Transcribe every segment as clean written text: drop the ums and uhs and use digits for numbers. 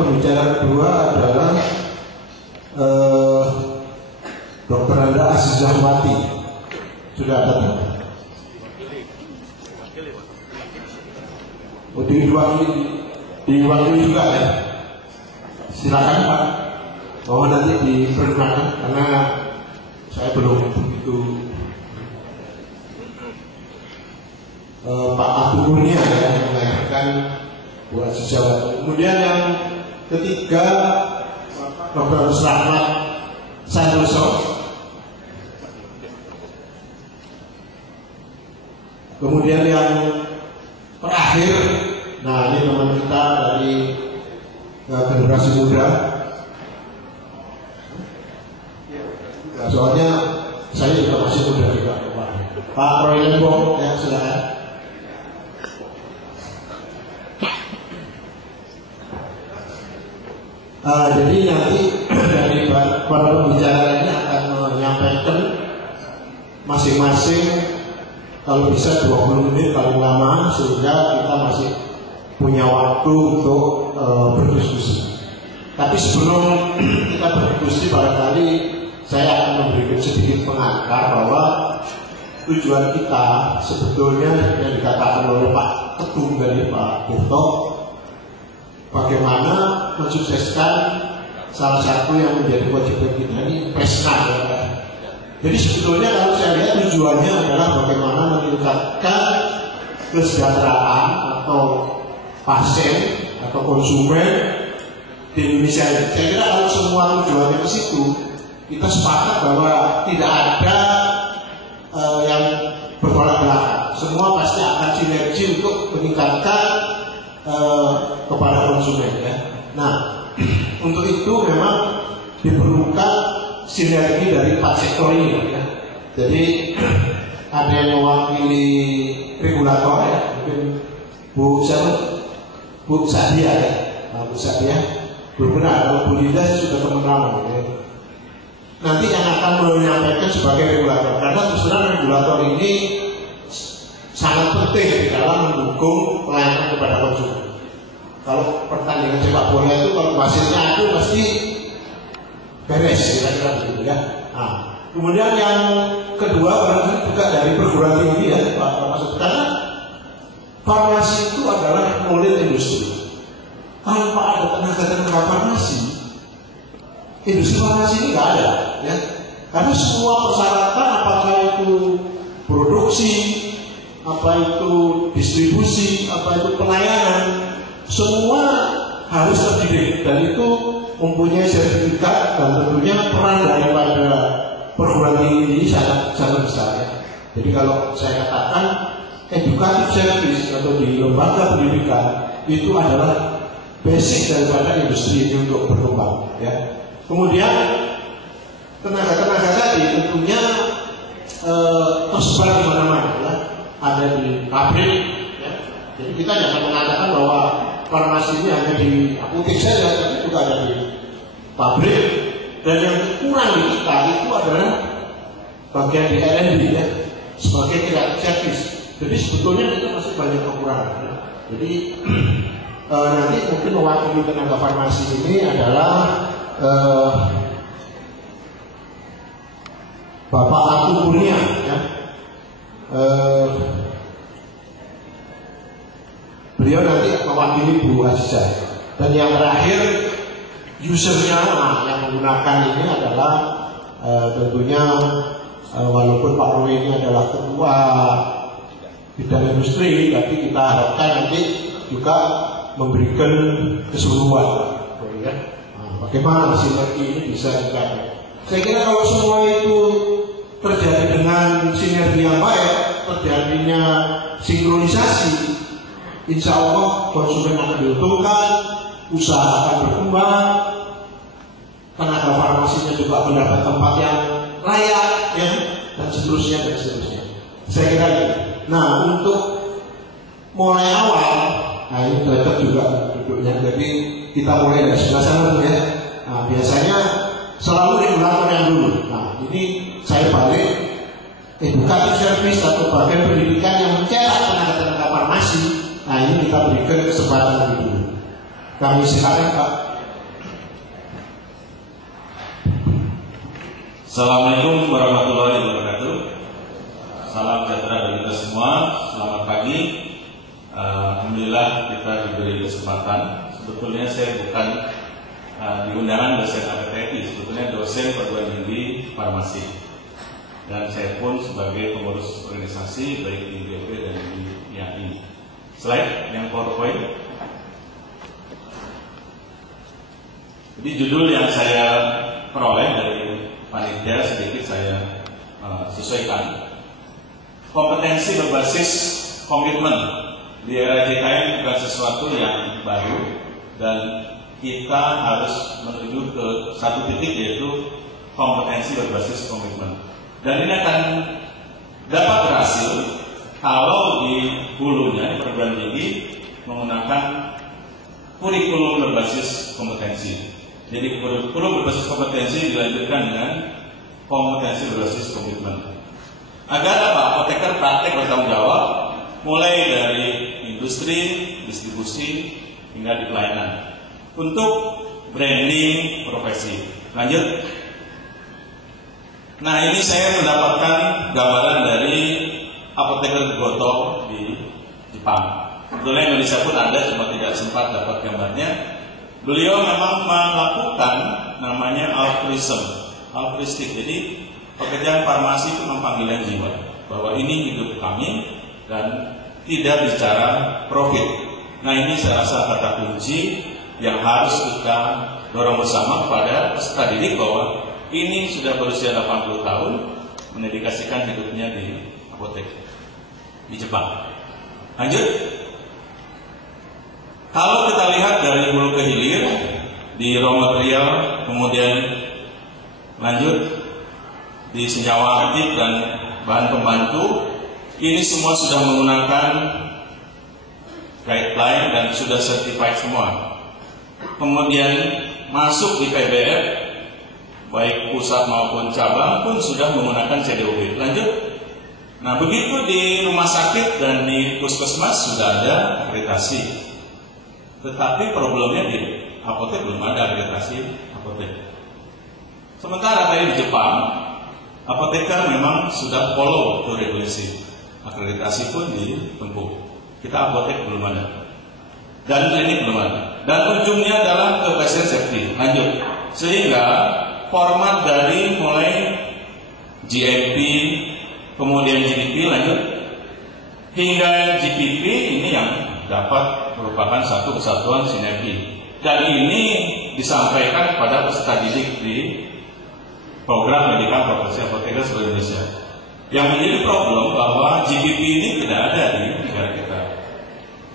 pembicara kedua adalah Dr. Anda Azizahwati. Sudah ada? Oh, diwakili juga ya. Silakan Pak. Bahwa nanti diperkenalkan karena saya belum begitu. Pak Abdul Kurnia ya, yang melahirkan Bu Azizahwati. Kemudian yang ketiga Dr. Rahmat Santoso. Kemudian yang terakhir, nah ini teman kita dari generasi muda. Soalnya saya juga masih muda juga, Pak Roy Lembong, ya silakan. Jadi nanti dari para pembicara ini akan menyampaikan masing-masing kalau bisa 20 menit paling lama sehingga kita masih punya waktu untuk berdiskusi. Tapi sebelum kita berdiskusi barangkali saya akan memberikan sedikit pengantar bahwa tujuan kita sebetulnya yang dikatakan oleh Pak Ketum dari Pak Tirto, bagaimana mensukseskan salah satu yang menjadi kewajiban kita ini Presnar. Jadi sebetulnya kalau saya lihat tujuannya adalah bagaimana meningkatkan kesejahteraan atau pasien atau konsumen di Indonesia. Saya kira kalau semua tujuannya ke situ, kita sepakat bahwa tidak ada yang bertolak belakang. Semua pasti akan sinergi untuk meningkatkan kepada konsumen ya. Nah, untuk itu memang diperlukan sinergi dari 4 sektor ini ya. Jadi ada yang mewakili regulator ya, mungkin Bu Sadia ya. Nah, Bu Sadia belum benar, kalau Bu Linda sudah teman-teman ya. Nanti yang akan menyampaikan sebagai regulator, karena terus regulator ini sangat penting di dalam mendukung pelayanan kepada konsumen. Kalau pertandingan sepak bola itu kalau wasitnya aku pasti beres, kira-kira begitu ya. Nah, kemudian yang kedua barangkali juga dari perguruan tinggi ya, Pak Masud, karena farmasi itu adalah kulit industri. Tanpa ada tenaga farmasi, industri farmasi ini nggak ada, ya. Karena semua persyaratan, apakah itu produksi, apa itu distribusi, apa itu pelayanan, semua harus terdidik dan itu mempunyai sertifikat dan tentunya peran daripada perguruan tinggi ini sangat besar ya. Jadi kalau saya katakan educative service atau di lembaga pendidikan itu adalah basic daripada industri ini untuk berkembang ya. Kemudian tenaga-tenaga tadi tentunya tersebar di mana-mana ya. Ada di pabrik ya. Jadi kita jangan mengatakan bahwa farmasi ini hanya di apotek saja, tapi juga ada di pabrik, dan yang kurang di kita itu adalah bagian di R&D ya, sebagai creative service. Jadi sebetulnya kita masih banyak kekurangan ya. Jadi nanti mungkin mewakili tenaga farmasi ini adalah Bapak Abdul Kurnia ya. Beliau nanti mewakili Bu Azizah. Dan yang terakhir usernya yang menggunakan ini adalah tentunya walaupun Pak Roy ini adalah ketua bidang industri, tapi kita harapkan nanti juga memberikan keseluruhan ya. Nah, bagaimana sinergi ini bisa dicapai. Saya kira kalau semua itu terjadi dengan sinergi yang baik, terjadinya sinkronisasi, insya Allah konsumen akan diuntungkan, usaha akan berkembang, tenaga farmasinya juga akan dapat tempat yang layak, ya, dan seterusnya dan seterusnya. Saya kira ini. Nah, untuk mulai awal, nah ini cocok juga duduknya. Jadi kita mulai dari sebelah sana ya. Nah, biasanya selalu regulator yang dulu. Nah, ini saya balik educative service atau bagian pendidikan yang mencetak tenaga-tenaga farmasi. Nah, ini kita berikan kesempatan dulu. Kami silakan Pak Assalamualaikum warahmatullahi wabarakatuh. Salam sejahtera bagi kita semua. Selamat pagi. Alhamdulillah kita diberi kesempatan. Sebetulnya saya bukan di undangan dosen APTI, sebetulnya dosen perguruan tinggi farmasi. Dan saya pun sebagai pengurus organisasi baik di BP dan di IAI. Slide yang PowerPoint. Jadi judul yang saya peroleh dari panitia sedikit saya sesuaikan. Kompetensi berbasis komitmen di era JKN bukan sesuatu yang baru dan kita harus menuju ke satu titik, yaitu kompetensi berbasis komitmen. Dan ini akan dapat berhasil kalau di hulunya di perguruan tinggi menggunakan kurikulum berbasis kompetensi. Jadi kurikulum berbasis kompetensi dilanjutkan dengan kompetensi berbasis komitmen. Agar apa? Apoteker praktek bertanggung jawab, mulai dari industri, distribusi, hingga di pelayanan. Untuk branding profesi. Lanjut. Nah, ini saya mendapatkan gambaran dari apoteker Goto di Jepang. Sebetulnya Indonesia pun ada, cuma tidak sempat dapat gambarnya. Beliau memang melakukan namanya altruistik. Jadi pekerjaan farmasi itu panggilan jiwa, bahwa ini hidup kami dan tidak bicara profit. Nah, ini saya rasa kata kunci yang harus kita dorong bersama kepada peserta didik, bahwa ini sudah berusia 80 tahun mendedikasikan hidupnya di apotek di Jepang. Lanjut. Kalau kita lihat dari hulu ke hilir di raw material, kemudian lanjut di senyawa aktif dan bahan pembantu, ini semua sudah menggunakan guideline dan sudah certified semua. Kemudian masuk di PBF, baik pusat maupun cabang pun sudah menggunakan CDOB. Lanjut. Nah, begitu di rumah sakit dan di puskesmas sudah ada akreditasi. Tetapi problemnya di apotek belum ada akreditasi apotek. Sementara tadi di Jepang, apoteker memang sudah follow to regulasi. Akreditasi pun ditempuh. Kita apotek belum ada. Dan klinik belum ada. Dan ujungnya adalah ke patient safety. Lanjut. Sehingga format dari mulai GMP, kemudian GDP, lanjut, hingga GPP ini yang dapat merupakan satu kesatuan sinergi. Dan ini disampaikan kepada peserta didik di program pendidikan profesi apoteker seluruh Indonesia. Yang menjadi problem bahwa GPP ini tidak ada di negara kita.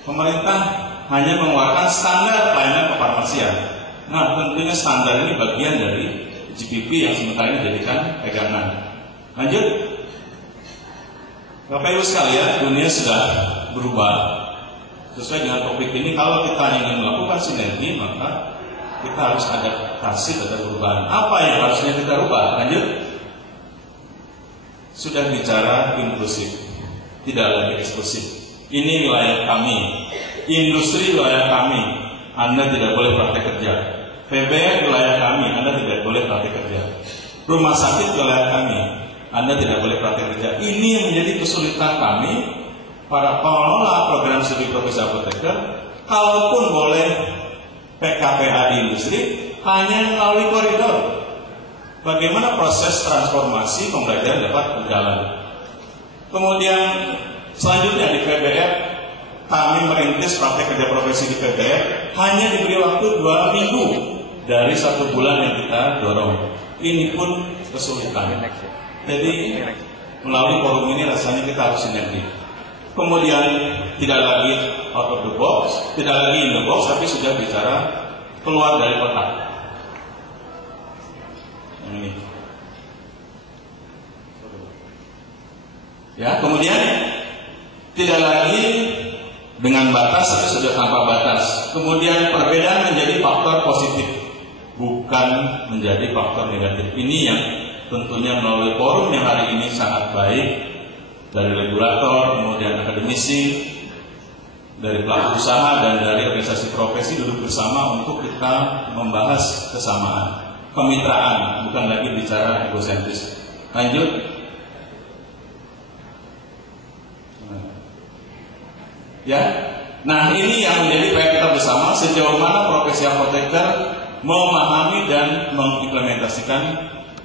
Pemerintah hanya mengeluarkan standar pelayanan kefarmasian. Nah, tentunya standar ini bagian dari GPP yang sementara ini dijadikan pegangan. Lanjut. Bapak Ibu sekalian, dunia sudah berubah. Sesuai dengan topik ini, kalau kita ingin melakukan sinergi, maka kita harus adaptasi terhadap perubahan. Apa yang harusnya kita rubah? Lanjut. Sudah bicara inklusif, tidak lagi eksklusif. Ini wilayah kami, industri wilayah kami, Anda tidak boleh praktek kerja. PBN wilayah kami, Anda tidak boleh praktek kerja. Rumah sakit wilayah kami, Anda tidak boleh praktek kerja. Ini yang menjadi kesulitan kami, para pengelola program studi profesi apoteker. Kalaupun boleh PKPA di industri, hanya melalui koridor. Bagaimana proses transformasi pembelajaran dapat berjalan. Kemudian selanjutnya di PBF, kami merintis praktek kerja profesi di PBF, hanya diberi waktu 2 minggu dari 1 bulan yang kita dorong. Ini pun kesulitan. Jadi melalui forum ini rasanya kita harus sinergi. Kemudian tidak lagi out of the box, tidak lagi in the box, tapi sudah bicara keluar dari kotak. Ini. Ya, kemudian tidak lagi dengan batas, tapi sudah tanpa batas. Kemudian perbedaan menjadi faktor positif, bukan menjadi faktor negatif. Ini yang tentunya melalui forum yang hari ini sangat baik, dari regulator, kemudian akademisi, dari pelaku usaha dan dari organisasi profesi duduk bersama untuk kita membahas kesamaan. kemitraan, bukan lagi bicara egosentris. Lanjut. Ya, nah ini yang menjadi PR kita bersama, sejauh mana profesi apoteker memahami dan mengimplementasikan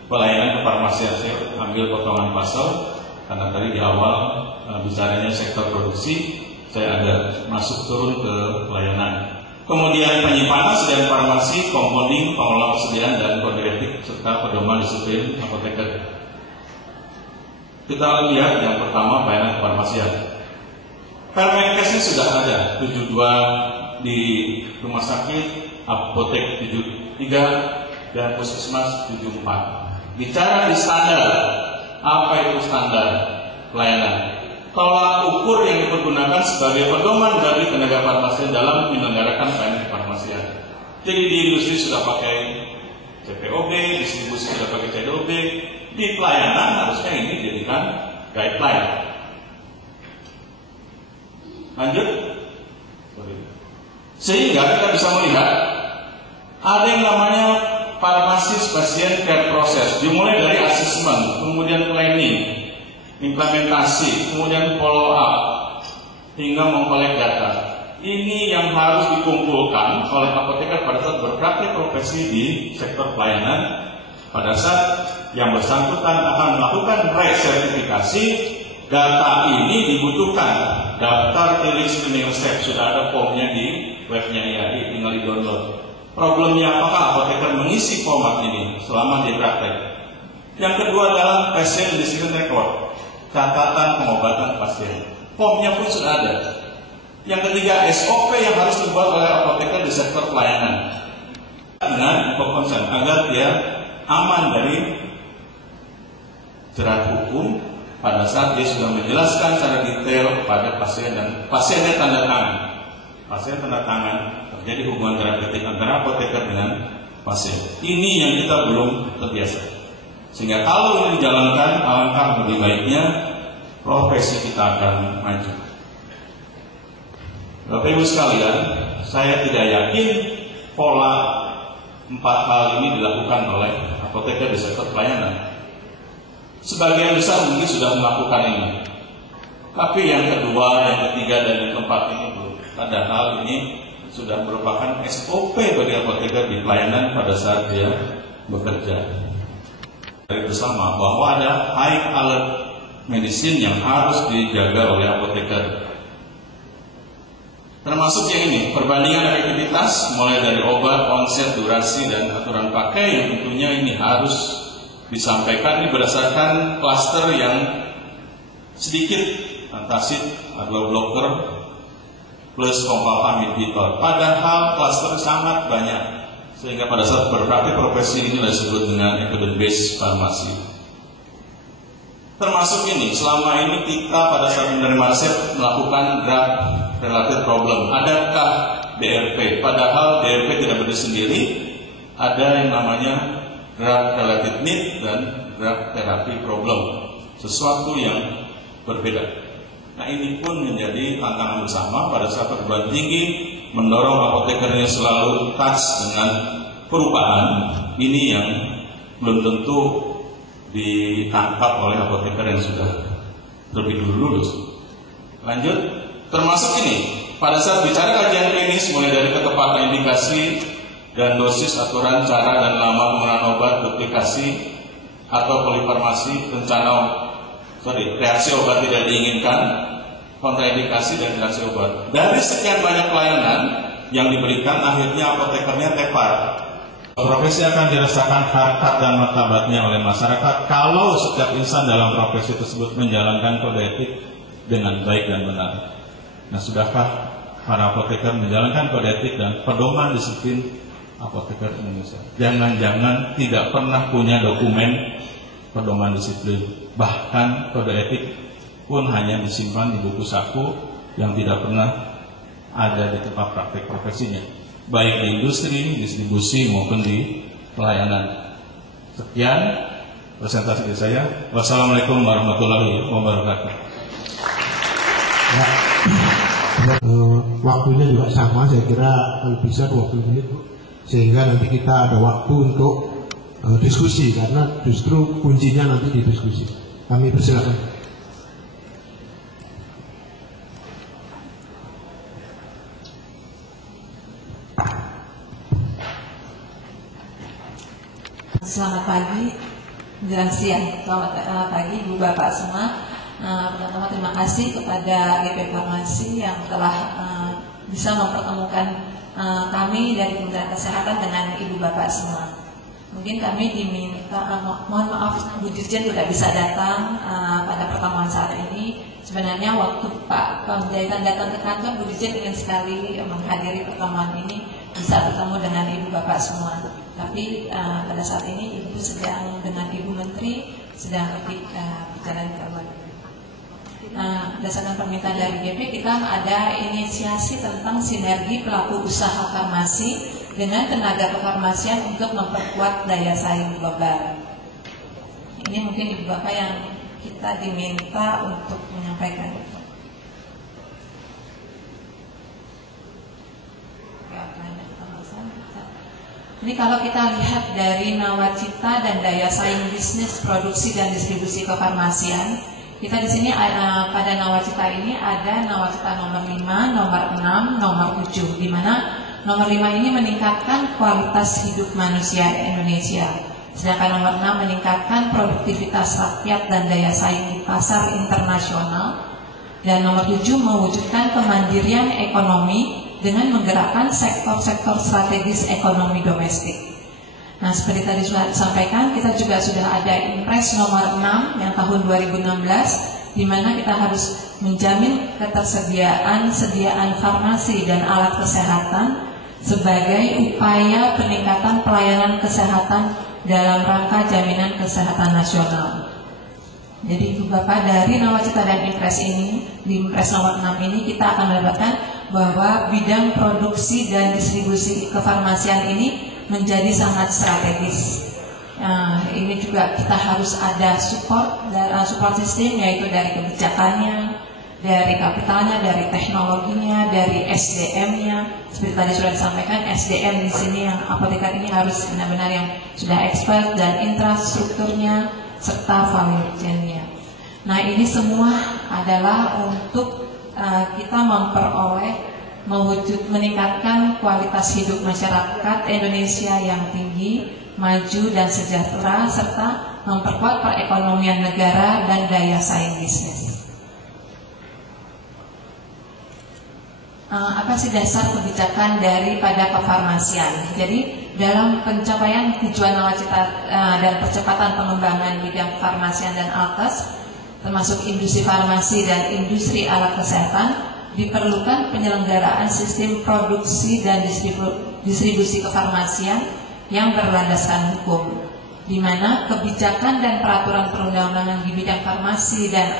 pelayanan kefarmasian. Saya ambil potongan pasal karena tadi di awal bicaranya sektor produksi, saya ada masuk turun ke pelayanan. Kemudian penyimpanan dan farmasi, compounding, pengelolaan persediaan dan kode etik serta pedoman disiplin apoteker. Kita lihat yang pertama pelayanan kefarmasian. Permenkesnya sudah ada 72 di rumah sakit, apotek 73 dan puskesmas 74. Bicara di standar, apa itu standar pelayanan? Tolak ukur yang dipergunakan sebagai pedoman bagi tenaga farmasi dalam menyelenggarakan pelayanan kefarmasian. Jadi di industri sudah pakai CPOB, distribusi sudah pakai CDOB, di pelayanan harusnya ini dijadikan guideline. Lanjut. Sehingga kita bisa melihat ada yang namanya farmasi spesien care process, dimulai dari asesmen, kemudian planning, implementasi, kemudian follow up hingga mengkolek data. Ini yang harus dikumpulkan oleh apoteker pada saat berpraktik profesi di sektor pelayanan. Pada saat yang bersangkutan akan melakukan resertifikasi, data ini dibutuhkan. Daftar pilih screening resep sudah ada formnya di webnya IAI, tinggal di download. Problemnya apakah apoteker mengisi format ini selama di praktek? Yang kedua adalah patient decision record, catatan pengobatan pasien. Formnya pun sudah ada. Yang ketiga SOP yang harus dibuat oleh apoteker di sektor pelayanan dengan info konsen agar dia aman dari jerat hukum pada saat dia sudah menjelaskan secara detail kepada pasien dan pasiennya tanda tangan. Pasien tanda tangan, terjadi hubungan terapeutik antara apoteker dengan pasien. Ini yang kita belum terbiasa. Sehingga kalau ini dijalankan, alangkah lebih baiknya profesi kita akan maju. Bapak Ibu sekalian, saya tidak yakin pola 4 hal ini dilakukan oleh apoteker di sektor pelayanan. Sebagian besar mungkin sudah melakukan ini, tapi yang kedua, yang ketiga, dan yang keempat ini belum. Padahal ini sudah merupakan SOP bagi apoteker di pelayanan pada saat dia bekerja. Dari bersama bahwa ada high alert medicine yang harus dijaga oleh apoteker. Termasuk yang ini, perbandingan efektivitas mulai dari obat, onset, durasi, dan aturan pakai yang tentunya ini harus disampaikan. Ini berdasarkan klaster yang sedikit, antacid, A2 blocker plus kompalpan inhibitor. Padahal klaster sangat banyak, sehingga pada saat berpraktik profesi ini disebut dengan evidence based farmasi. Termasuk ini, selama ini kita pada saat menerima resep melakukan drug related problem. Adakah DRP? Padahal DRP tidak berdiri sendiri, ada yang namanya drug related need dan drug therapy problem, sesuatu yang berbeda. Nah ini pun menjadi tantangan bersama pada saat perguruan tinggi mendorong apotekernya selalu touch dengan perubahan ini yang belum tentu ditangkap oleh apoteker yang sudah lebih dulu lulus. Lanjut, termasuk ini pada saat bicara kajian klinis mulai dari ketepatan indikasi dan dosis, aturan, cara dan lama penggunaan obat, duplikasi atau polifarmasi, reaksi obat tidak diinginkan, kontraindikasi dan reaksi obat. Dari sekian banyak pelayanan yang diberikan, akhirnya apotekernya tepar. Profesi akan dirasakan harkat dan martabatnya oleh masyarakat kalau setiap insan dalam profesi tersebut menjalankan kode etik dengan baik dan benar. Nah, sudahkah para apoteker menjalankan kode etik dan pedoman disiplin apoteker Indonesia? Jangan-jangan tidak pernah punya dokumen pedoman disiplin, bahkan kode etik pun hanya disimpan di buku saku yang tidak pernah ada di tempat praktek profesinya, baik di industri, distribusi maupun di pelayanan. Sekian presentasi dari saya. Wassalamualaikum warahmatullahi wabarakatuh. Ya, waktunya juga sama, saya kira kalau bisa 20 menit, sehingga nanti kita ada waktu untuk diskusi, karena justru kuncinya nanti di diskusi. Kami persilakan. Selamat pagi, menjelang siang. Selamat pagi Ibu Bapak semua. Pertama terima kasih kepada GP Farmasi yang telah bisa mempertemukan kami dari Kementerian Kesehatan dengan Ibu Bapak semua. Mungkin kami diminta, mohon maaf Bu Dirjen tidak bisa datang pada pertemuan saat ini. Sebenarnya waktu Pak Panjaitan datang ke kantor, Bu Dirjen ingin sekali menghadiri pertemuan ini, bisa bertemu dengan Ibu Bapak semua. Tapi pada saat ini Ibu sedang dengan Ibu Menteri sedang berjalan ke luar. Berdasarkan permintaan dari GP, kita ada inisiasi tentang sinergi pelaku usaha farmasi dengan tenaga kefarmasian untuk memperkuat daya saing global. Ini mungkin Ibu Bapak yang kita diminta untuk menyampaikan. Ini kalau kita lihat dari nawacita dan daya saing bisnis, produksi dan distribusi kefarmasian, kita di sini pada nawacita ini ada nawacita nomor 5, nomor 6, nomor 7, di mana nomor 5 ini meningkatkan kualitas hidup manusia Indonesia, sedangkan nomor 6 meningkatkan produktivitas rakyat dan daya saing di pasar internasional, dan nomor 7 mewujudkan kemandirian ekonomi dengan menggerakkan sektor-sektor strategis ekonomi domestik. Nah, seperti tadi sudah disampaikan, kita juga sudah ada Impres nomor 6 yang tahun 2016, di mana kita harus menjamin ketersediaan farmasi dan alat kesehatan sebagai upaya peningkatan pelayanan kesehatan dalam rangka jaminan kesehatan nasional. Jadi Ibu Bapak, dari nawacita dan Impres ini, di Impres nomor 6 ini kita akan mendapatkan bahwa bidang produksi dan distribusi kefarmasian ini menjadi sangat strategis. Ini juga kita harus ada support sistem, yaitu dari kebijakannya, dari kapitalnya, dari teknologinya, dari SDM-nya. Seperti tadi sudah disampaikan, SDM di sini yang apoteker ini harus benar-benar yang sudah expert, dan infrastrukturnya serta value chain-nya. Nah, ini semua adalah untuk kita memperoleh meningkatkan kualitas hidup masyarakat Indonesia yang tinggi, maju dan sejahtera, serta memperkuat perekonomian negara dan daya saing bisnis. Apa sih dasar kebijakan daripada kefarmasian? Jadi dalam pencapaian tujuan nawacita dan percepatan pengembangan bidang kefarmasian dan alkes, termasuk industri farmasi dan industri alat kesehatan, diperlukan penyelenggaraan sistem produksi dan distribusi kefarmasian yang berlandaskan hukum, di mana kebijakan dan peraturan perundang-undangan di bidang farmasi dan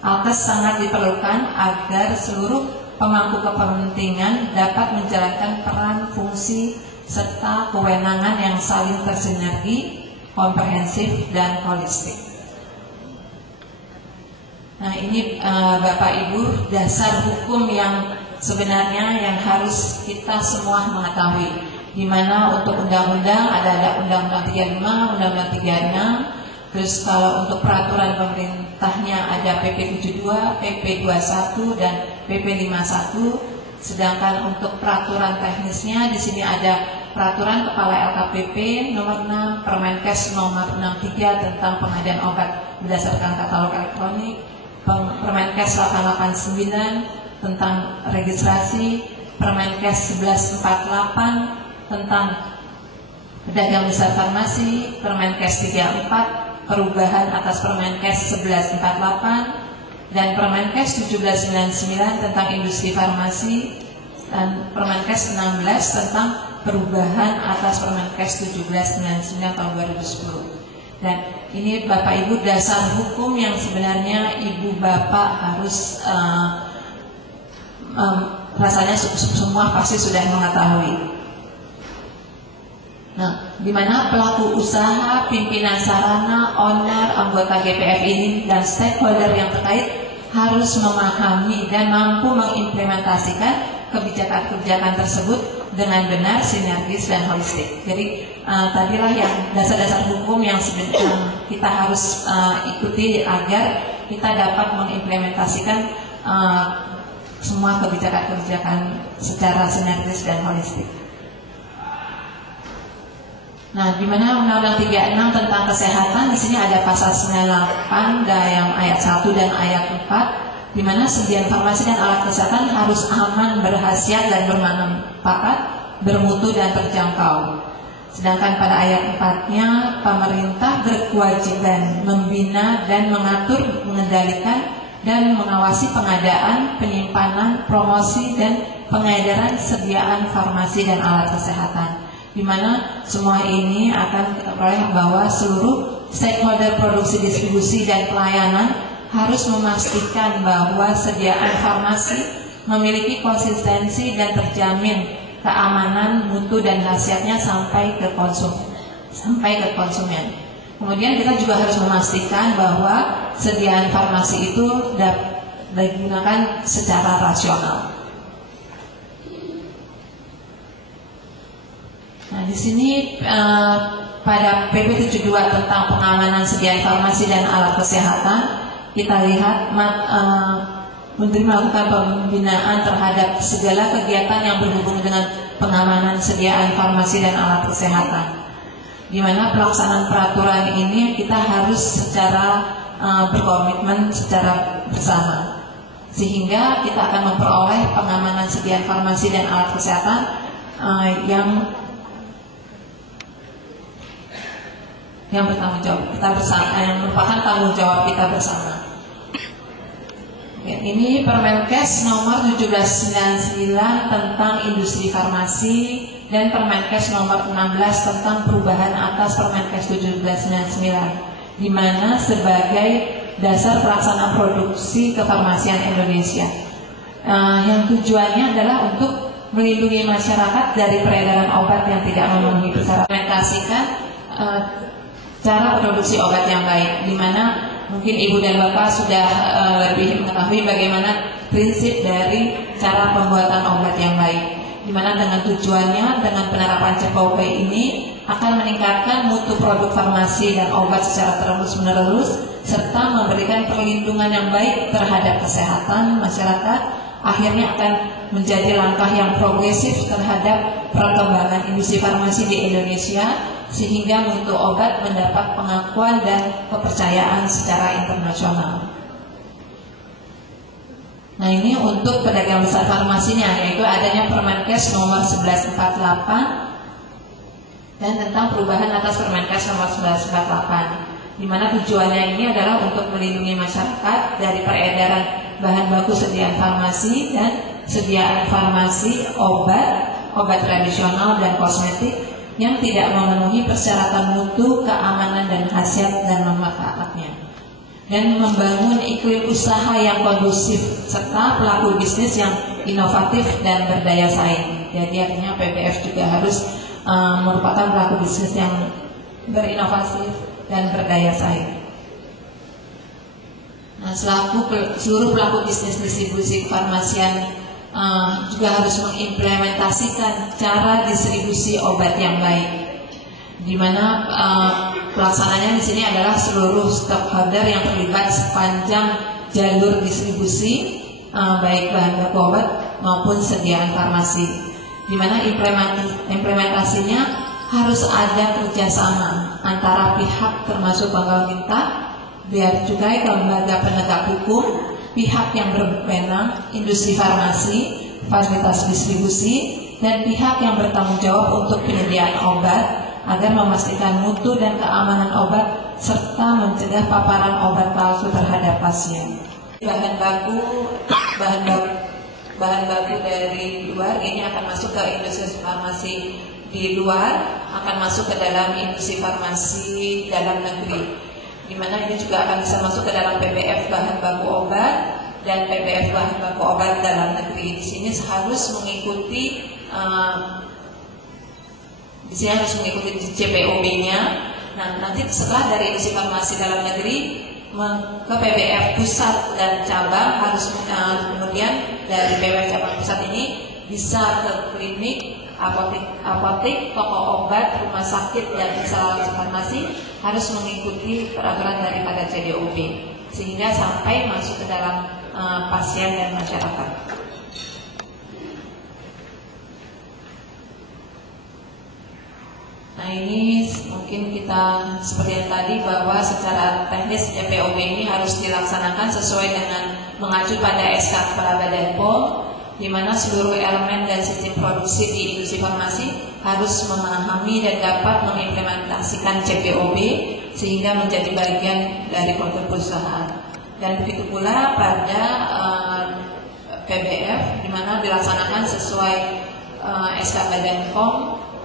alkes sangat diperlukan agar seluruh pemangku kepentingan dapat menjalankan peran, fungsi, serta kewenangan yang saling tersinergi, komprehensif, dan holistik. Nah, ini Bapak Ibu, dasar hukum yang sebenarnya yang harus kita semua mengetahui. Di mana untuk undang-undang ada Undang-Undang 35, Undang-Undang 36. Terus kalau untuk peraturan pemerintahnya ada PP 72, PP 21 dan PP 51. Sedangkan untuk peraturan teknisnya di sini ada peraturan Kepala LKPP nomor 6, Permenkes nomor 63 tentang pengadaan obat berdasarkan katalog elektronik, Permenkes 889 tentang registrasi, Permenkes 1148 tentang pedagang besar farmasi, Permenkes 34 perubahan atas Permenkes 1148, dan Permenkes 1799 tentang industri farmasi, dan Permenkes 16 tentang perubahan atas Permenkes 1799 tahun 2010. Dan ini Bapak Ibu dasar hukum yang sebenarnya Ibu Bapak harus rasanya semua pasti sudah mengetahui. Nah, di mana pelaku usaha, pimpinan sarana, owner, anggota GPF ini dan stakeholder yang terkait harus memahami dan mampu mengimplementasikan kebijakan-kebijakan tersebut dengan benar, sinergis, dan holistik. Jadi tadilah yang dasar-dasar hukum yang kita harus ikuti agar kita dapat mengimplementasikan semua kebijakan-kebijakan secara sinergis dan holistik. Nah, di mana Undang-Undang 36 tentang kesehatan, di sini ada pasal 98 yang ayat 1 dan ayat 4, di mana sediaan farmasi dan alat kesehatan harus aman, berkhasiat dan bermanfaat, bermutu dan terjangkau. Sedangkan pada ayat 4-nya, pemerintah berkewajiban membina dan mengatur, mengendalikan dan mengawasi pengadaan, penyimpanan, promosi dan pengedaran sediaan farmasi dan alat kesehatan. Di mana semua ini akan kita peroleh bahwa seluruh stakeholder produksi, distribusi, dan pelayanan harus memastikan bahwa sediaan farmasi memiliki konsistensi dan terjamin keamanan, mutu, dan khasiatnya sampai ke konsumen. Kemudian kita juga harus memastikan bahwa sediaan farmasi itu dapat digunakan secara rasional. Nah, di sini pada PP 72 tentang pengamanan sediaan farmasi dan alat kesehatan, kita lihat Menteri melakukan pembinaan terhadap segala kegiatan yang berhubungan dengan pengamanan sediaan farmasi dan alat kesehatan. Di mana pelaksanaan peraturan ini kita harus secara berkomitmen secara bersama, sehingga kita akan memperoleh pengamanan sediaan farmasi dan alat kesehatan yang bertanggung jawab kita bersama, yang merupakan tanggung jawab kita bersama. Ini Permenkes nomor 1799 tentang industri farmasi dan Permenkes nomor 16 tentang perubahan atas Permenkes 1799, di mana sebagai dasar pelaksanaan produksi kefarmasian Indonesia, yang tujuannya adalah untuk melindungi masyarakat dari peredaran obat yang tidak memenuhi persyaratan. Implementasikan cara produksi obat yang baik, di mana mungkin Ibu dan Bapak sudah lebih mengetahui bagaimana prinsip dari cara pembuatan obat yang baik, di mana dengan tujuannya dengan penerapan CPOP ini akan meningkatkan mutu produk farmasi dan obat secara terus-menerus serta memberikan perlindungan yang baik terhadap kesehatan masyarakat, akhirnya akan menjadi langkah yang progresif terhadap perkembangan industri farmasi di Indonesia, sehingga mutu obat mendapat pengakuan dan kepercayaan secara internasional. Nah, ini untuk pedagang besar farmasinya, yaitu adanya Permenkes nomor 1148 dan tentang perubahan atas Permenkes nomor 1148, di mana tujuannya ini adalah untuk melindungi masyarakat dari peredaran bahan baku sediaan farmasi dan sediaan farmasi obat tradisional dan kosmetik yang tidak memenuhi persyaratan mutu, keamanan, dan khasiat dan manfaatnya, dan membangun iklim usaha yang kondusif serta pelaku bisnis yang inovatif dan berdaya saing. Jadi artinya PBF juga harus merupakan pelaku bisnis yang berinovasi dan berdaya saing. Nah, seluruh pelaku bisnis distribusi kefarmasian juga harus mengimplementasikan cara distribusi obat yang baik, di mana pelaksananya di sini adalah seluruh stakeholder yang terlibat sepanjang jalur distribusi baik bahan baku obat maupun sediaan farmasi, di mana implementasinya harus ada kerjasama antara pihak termasuk pegawai minta, bea cukai, lembaga penegak hukum, pihak yang berwenang, industri farmasi, fasilitas distribusi, dan pihak yang bertanggung jawab untuk penyediaan obat agar memastikan mutu dan keamanan obat serta mencegah paparan obat palsu terhadap pasien. Bahan baku dari luar ini akan masuk ke industri farmasi di luar, akan masuk ke dalam industri farmasi dalam negeri, di mana ini juga akan bisa masuk ke dalam PBF bahan baku obat dan PBF bahan baku obat dalam negeri. Di sini harus mengikuti CPOB-nya. Nah, nanti setelah dari industri farmasi dalam negeri ke PBF pusat dan cabang, harus kemudian dari PBF cabang pusat ini bisa ke klinik apotek, toko obat, rumah sakit, dan instalasi farmasi harus mengikuti peraturan daripada CDOB sehingga sampai masuk ke dalam pasien dan masyarakat. Nah, ini mungkin kita seperti yang tadi bahwa secara teknis CPOB ini harus dilaksanakan sesuai dengan mengacu pada SK Kepala Badan POM, di mana seluruh elemen dan sistem produksi di industri farmasi harus memahami dan dapat mengimplementasikan CPOB sehingga menjadi bagian dari kultur perusahaan. Dan begitu pula pada PBF, di mana dilaksanakan sesuai SK Badan POM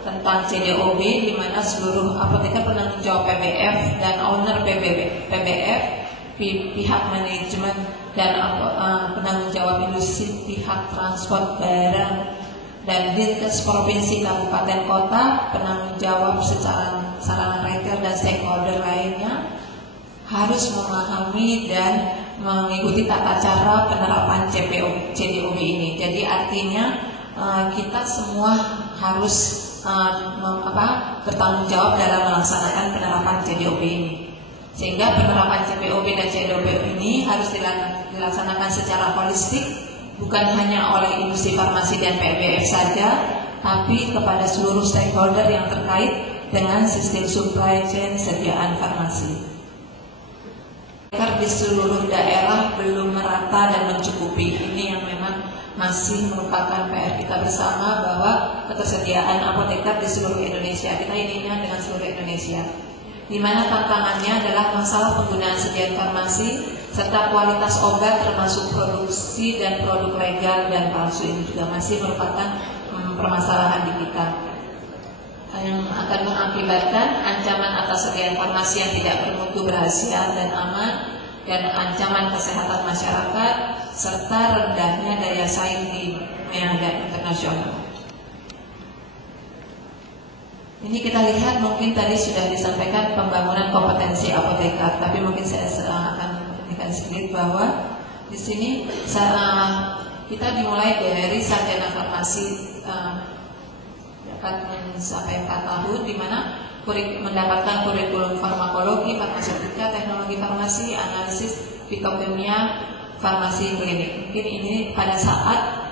tentang CDOB, di mana seluruh apoteker penanggung jawab PBF dan owner PBF, pihak manajemen dan penanggung jawab industri, pihak transport barang, dan dinkes provinsi, kabupaten, kota, penanggung jawab secara sarana retail dan stakeholder lainnya harus memahami dan mengikuti tata cara penerapan CDOB ini. Jadi artinya kita semua harus bertanggung jawab dalam melaksanakan penerapan CDOB ini, sehingga penerapan CPOB dan CDOB ini harus dilaksanakan secara holistik, bukan hanya oleh industri farmasi dan PBF saja, tapi kepada seluruh stakeholder yang terkait dengan sistem supply chain sediaan farmasi. Di seluruh daerah belum merata dan mencukupi. Ini yang memang masih merupakan PR kita bersama, bahwa ketersediaan apoteker di seluruh Indonesia, kita inginnya dengan seluruh Indonesia, di mana tantangannya adalah masalah penggunaan sediaan farmasi serta kualitas obat termasuk produksi dan produk legal dan palsu. Ini juga masih merupakan permasalahan di kita, yang akan mengakibatkan ancaman atas sediaan farmasi yang tidak bermutu, berhasil dan aman, dan ancaman kesehatan masyarakat serta rendahnya daya saing di medan internasional. Ini kita lihat, mungkin tadi sudah disampaikan pembangunan kompetensi apoteker, tapi mungkin saya akan berikan sedikit bahwa di sini kita dimulai dari sarjana farmasi dapat sampai 4 tahun, di mana mendapatkan kurikulum farmakologi, farmaseutika, teknologi farmasi, analisis, fitokimia, farmasi klinik. Mungkin ini pada saat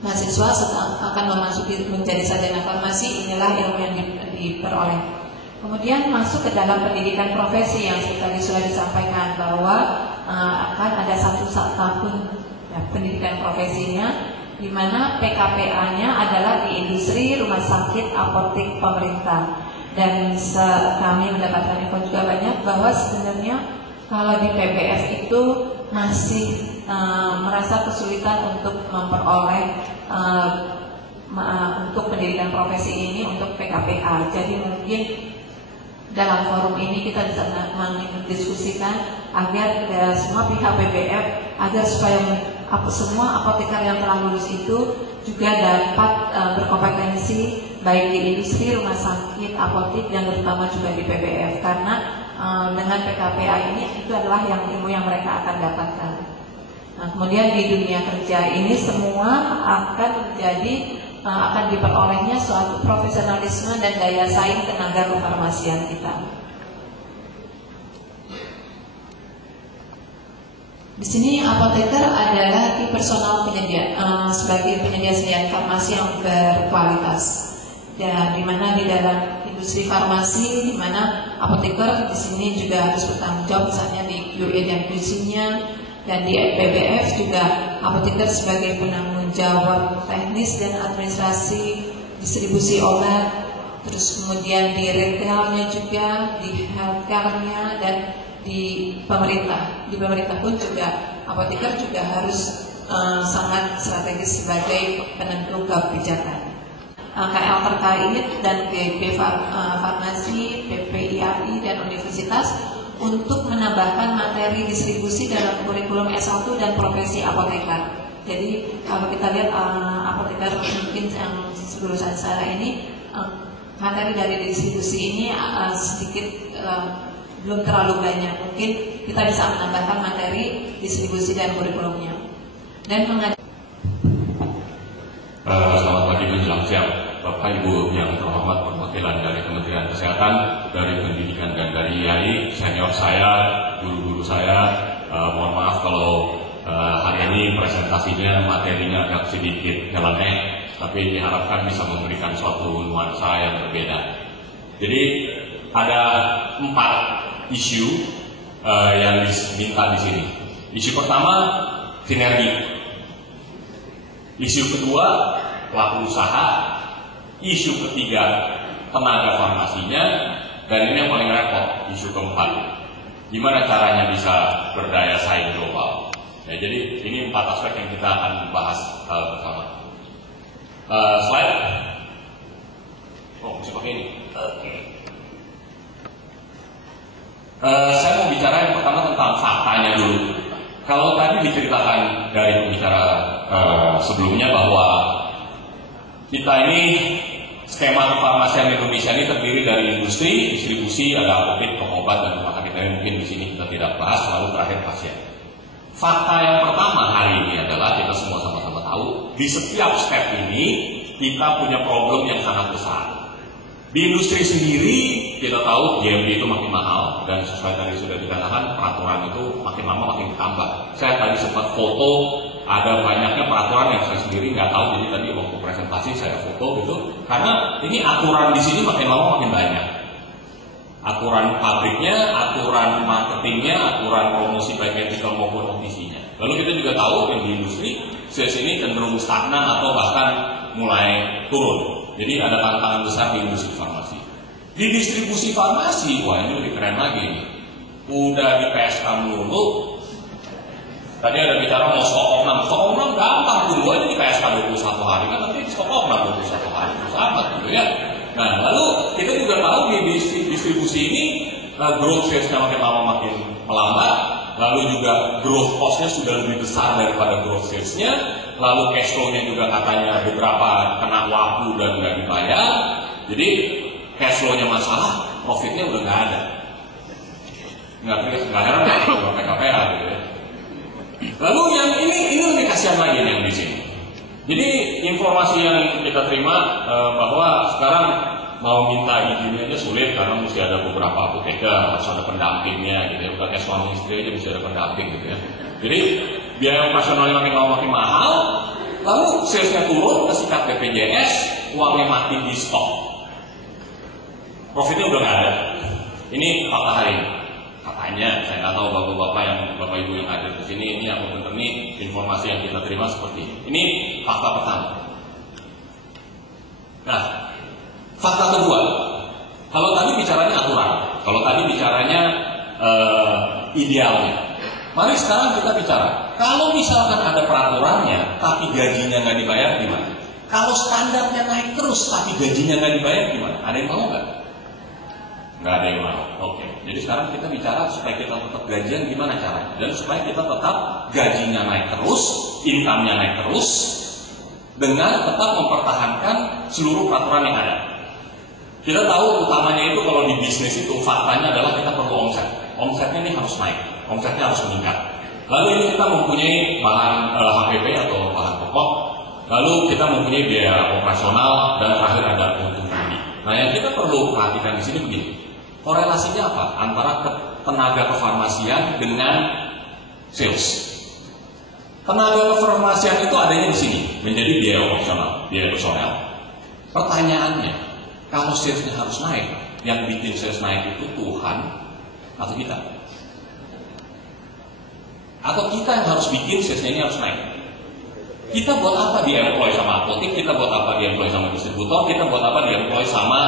mahasiswa akan memasuki menjadi sarjana farmasi, inilah ilmu yang diperoleh. Kemudian masuk ke dalam pendidikan profesi yang tadi sudah disampaikan bahwa akan ada 1 tahun pendidikan profesinya, di mana PKPA-nya adalah di industri, rumah sakit, apotek, pemerintah. Dan kami mendapatkan info juga banyak bahwa sebenarnya kalau di PBF itu masih merasa kesulitan untuk memperoleh untuk pendidikan profesi ini untuk PKPA. Jadi mungkin dalam forum ini kita bisa mendiskusikan agar semua pihak PBF, agar supaya semua apoteker yang telah lulus itu juga dapat berkompetensi baik di industri, rumah sakit, apotek, dan terutama juga di PBF, karena dengan PKPA ini itu adalah ilmu yang mereka akan dapatkan. Nah, kemudian di dunia kerja ini semua akan diperolehnya suatu profesionalisme dan daya saing tenaga kefarmasian kita. Di sini apoteker adalah personal penyedia sebagai penyedia sediaan farmasi yang berkualitas. Dan di mana di dalam industri farmasi, di mana apoteker di sini juga harus bertanggung jawab, misalnya di QA dan QC-nya, dan di PBF juga apoteker sebagai penanggung jawab teknis dan administrasi distribusi obat, terus kemudian di retailnya juga, di healthcare-nya, dan di pemerintah. Di pemerintah pun juga apoteker juga harus sangat strategis sebagai penentu kebijakan. KL terkait dan PP Farmasi, PPIAI, dan Universitas untuk menambahkan materi distribusi dalam kurikulum S1 dan profesi apoteker. Jadi kalau kita lihat apoteker mungkin yang lulusan saya ini, materi dari distribusi ini sedikit belum terlalu banyak. Mungkin kita bisa menambahkan materi distribusi dan kurikulumnya. Dan selamat pagi menjelang siang Bapak Ibu yang terhormat perwakilan dari Kementerian Kesehatan, dari Pendidikan dan dari IAI, senior saya, guru-guru saya. Mohon maaf kalau hari ini presentasinya materinya agak sedikit nyeleneh, tapi diharapkan bisa memberikan suatu nuansa yang berbeda. Jadi ada 4 isu yang diminta di sini. Isu pertama sinergi. Isu kedua pelaku usaha. Isu ketiga tenaga farmasinya. Dan ini yang paling repot, isu keempat. Gimana caranya bisa berdaya saing global? Ya, jadi ini 4 aspek yang kita akan bahas bersama. Slide. Oh, bisa pakai ini. Oke. Saya mau bicara yang pertama tentang faktanya dulu. Kalau tadi diceritakan dari pembicara sebelumnya bahwa kita ini skema kefarmasian Indonesia ini terdiri dari industri, distribusi, ada apotek, toko obat, dan rumah sakit. Mungkin di sini kita tidak bahas, lalu terakhir pasien. Fakta yang pertama hari ini adalah kita semua sama-sama tahu di setiap step ini kita punya problem yang sangat besar. Di industri sendiri kita tahu GMP itu makin mahal, dan sesuai tadi sudah dikatakan peraturan itu makin lama makin ditambah. Saya tadi sempat foto, ada banyaknya peraturan yang saya sendiri nggak tahu, jadi tadi waktu presentasi saya foto gitu, karena ini aturan di sini makin lama makin banyak. Aturan pabriknya, aturan marketingnya, aturan promosi baik ethical maupun OTC-nya. Lalu kita juga tahu yang di industri sales ini cenderung stagnan atau bahkan mulai turun. Jadi ada tantangan besar di industri farmasi. Di distribusi farmasi, wah ini lebih keren lagi nih. Udah di PSK melulu. Tadi ada bicara mau stok opnam gampang, tunggu aja di PSK 21 hari, kan nanti stok opnam 21 hari, terus amat gitu ya. Nah, lalu kita juga tahu di distribusi ini growth sales-nya makin lama makin melambat, lalu juga growth cost-nya sudah lebih besar daripada growth sales-nya, lalu cash flow-nya juga katanya beberapa kena waku dan nggak dibayar, jadi cash flow-nya masalah, profit-nya udah nggak ada. Nggak heran kalau PKPA gitu ya. Lalu yang ini lebih kasihan lagi yang di sini. Jadi informasi yang kita terima bahwa sekarang mau minta izinnya aja sulit karena mesti ada beberapa apoteker, harus ada pendampingnya gitu ya. Bukan kayak suami istri aja mesti ada pendamping gitu ya. Jadi biaya operasionalnya makin lama makin mahal, lalu salesnya turun, kesikat BPJS, uangnya mati di stok, profitnya udah nggak ada. Ini fakta hari ini. Katanya, saya nggak tahu bapak ibu yang hadir di sini, ini yang benar nih informasi yang kita terima seperti ini. Ini fakta pertama. Nah, fakta kedua, kalau tadi bicaranya aturan, kalau tadi bicaranya idealnya, mari sekarang kita bicara. Kalau misalkan ada peraturannya, tapi gajinya nggak dibayar gimana? Kalau standarnya naik terus, tapi gajinya nggak dibayar gimana? Ada yang mau nggak? Nggak ada yang mau. Oke. Jadi sekarang kita bicara supaya kita tetap gajian gimana caranya, dan supaya kita tetap gajinya naik terus, income-nya naik terus, dengan tetap mempertahankan seluruh peraturan yang ada. Kita tahu utamanya itu kalau di bisnis itu faktanya adalah kita perlu omset. Omsetnya ini harus naik, omsetnya harus meningkat. Lalu ini kita mempunyai bahan HPP atau bahan pokok, lalu kita mempunyai biaya operasional, dan terakhir ada untung rugi. Nah, yang kita perlu perhatikan di sini begini. Korelasinya apa antara tenaga kefarmasian dengan sales? Tenaga kefarmasian itu adanya di sini, menjadi biaya operasional, biaya personel. Pertanyaannya, kalau salesnya harus naik, yang bikin sales naik itu Tuhan atau kita? Atau kita yang harus bikin salesnya ini harus naik? Kita buat apa di employ sama apotek, kita buat apa di employ sama distributor, kita buat apa di employ sama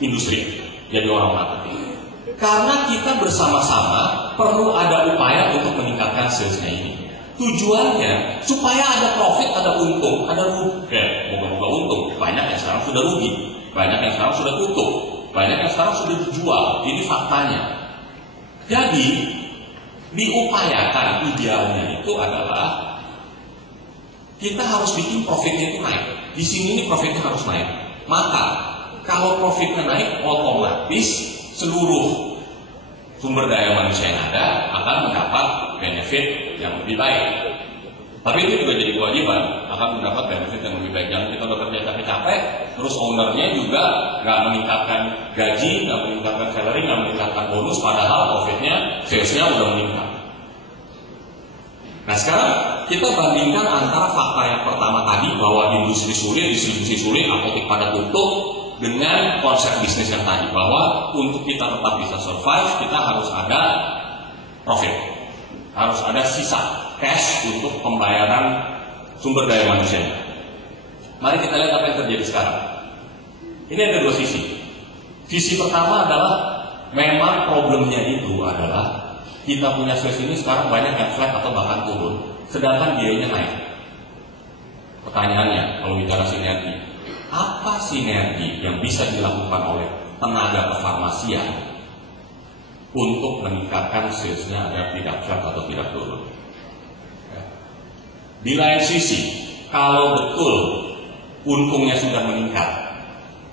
industri, jadi orang marketing. Karena kita bersama-sama perlu ada upaya untuk meningkatkan salesnya ini. Tujuannya supaya ada profit, ada untung, ada rugi. Moga-moga untung. Banyak yang sekarang sudah rugi, banyak yang sekarang sudah tutup, banyak yang sekarang sudah dijual. Ini faktanya. Jadi diupayakan, idealnya itu adalah kita harus bikin profitnya itu naik. Di sini ini profitnya harus naik. Maka kalau profitnya naik, otomatis seluruh sumber daya manusia yang ada akan mendapat benefit yang lebih baik. Tapi itu juga jadi kewajiban, akan mendapat benefit yang lebih baik. Jangan kita udah kerja capek-capek, terus ownernya juga nggak meningkatkan gaji, nggak meningkatkan salary, nggak meningkatkan bonus, padahal profitnya, salesnya udah meningkat. Nah sekarang kita bandingkan antara fakta yang pertama tadi bahwa industri sulit, distribusi sulit, apotek pada tutup, dengan konsep bisnis yang tadi bahwa untuk kita tetap bisa survive, kita harus ada profit, harus ada sisa cash untuk pembayaran sumber daya manusia. Mari kita lihat apa yang terjadi sekarang. Ini ada dua sisi. Sisi pertama adalah memang problemnya itu adalah kita punya sales ini sekarang banyak yang flat atau bahkan turun, sedangkan biayanya naik. Pertanyaannya, kalau bicara sinergi, apa sinergi yang bisa dilakukan oleh tenaga kefarmasian untuk meningkatkan salesnya agar tidak flat atau tidak turun? Di lain sisi, kalau betul untungnya sudah meningkat,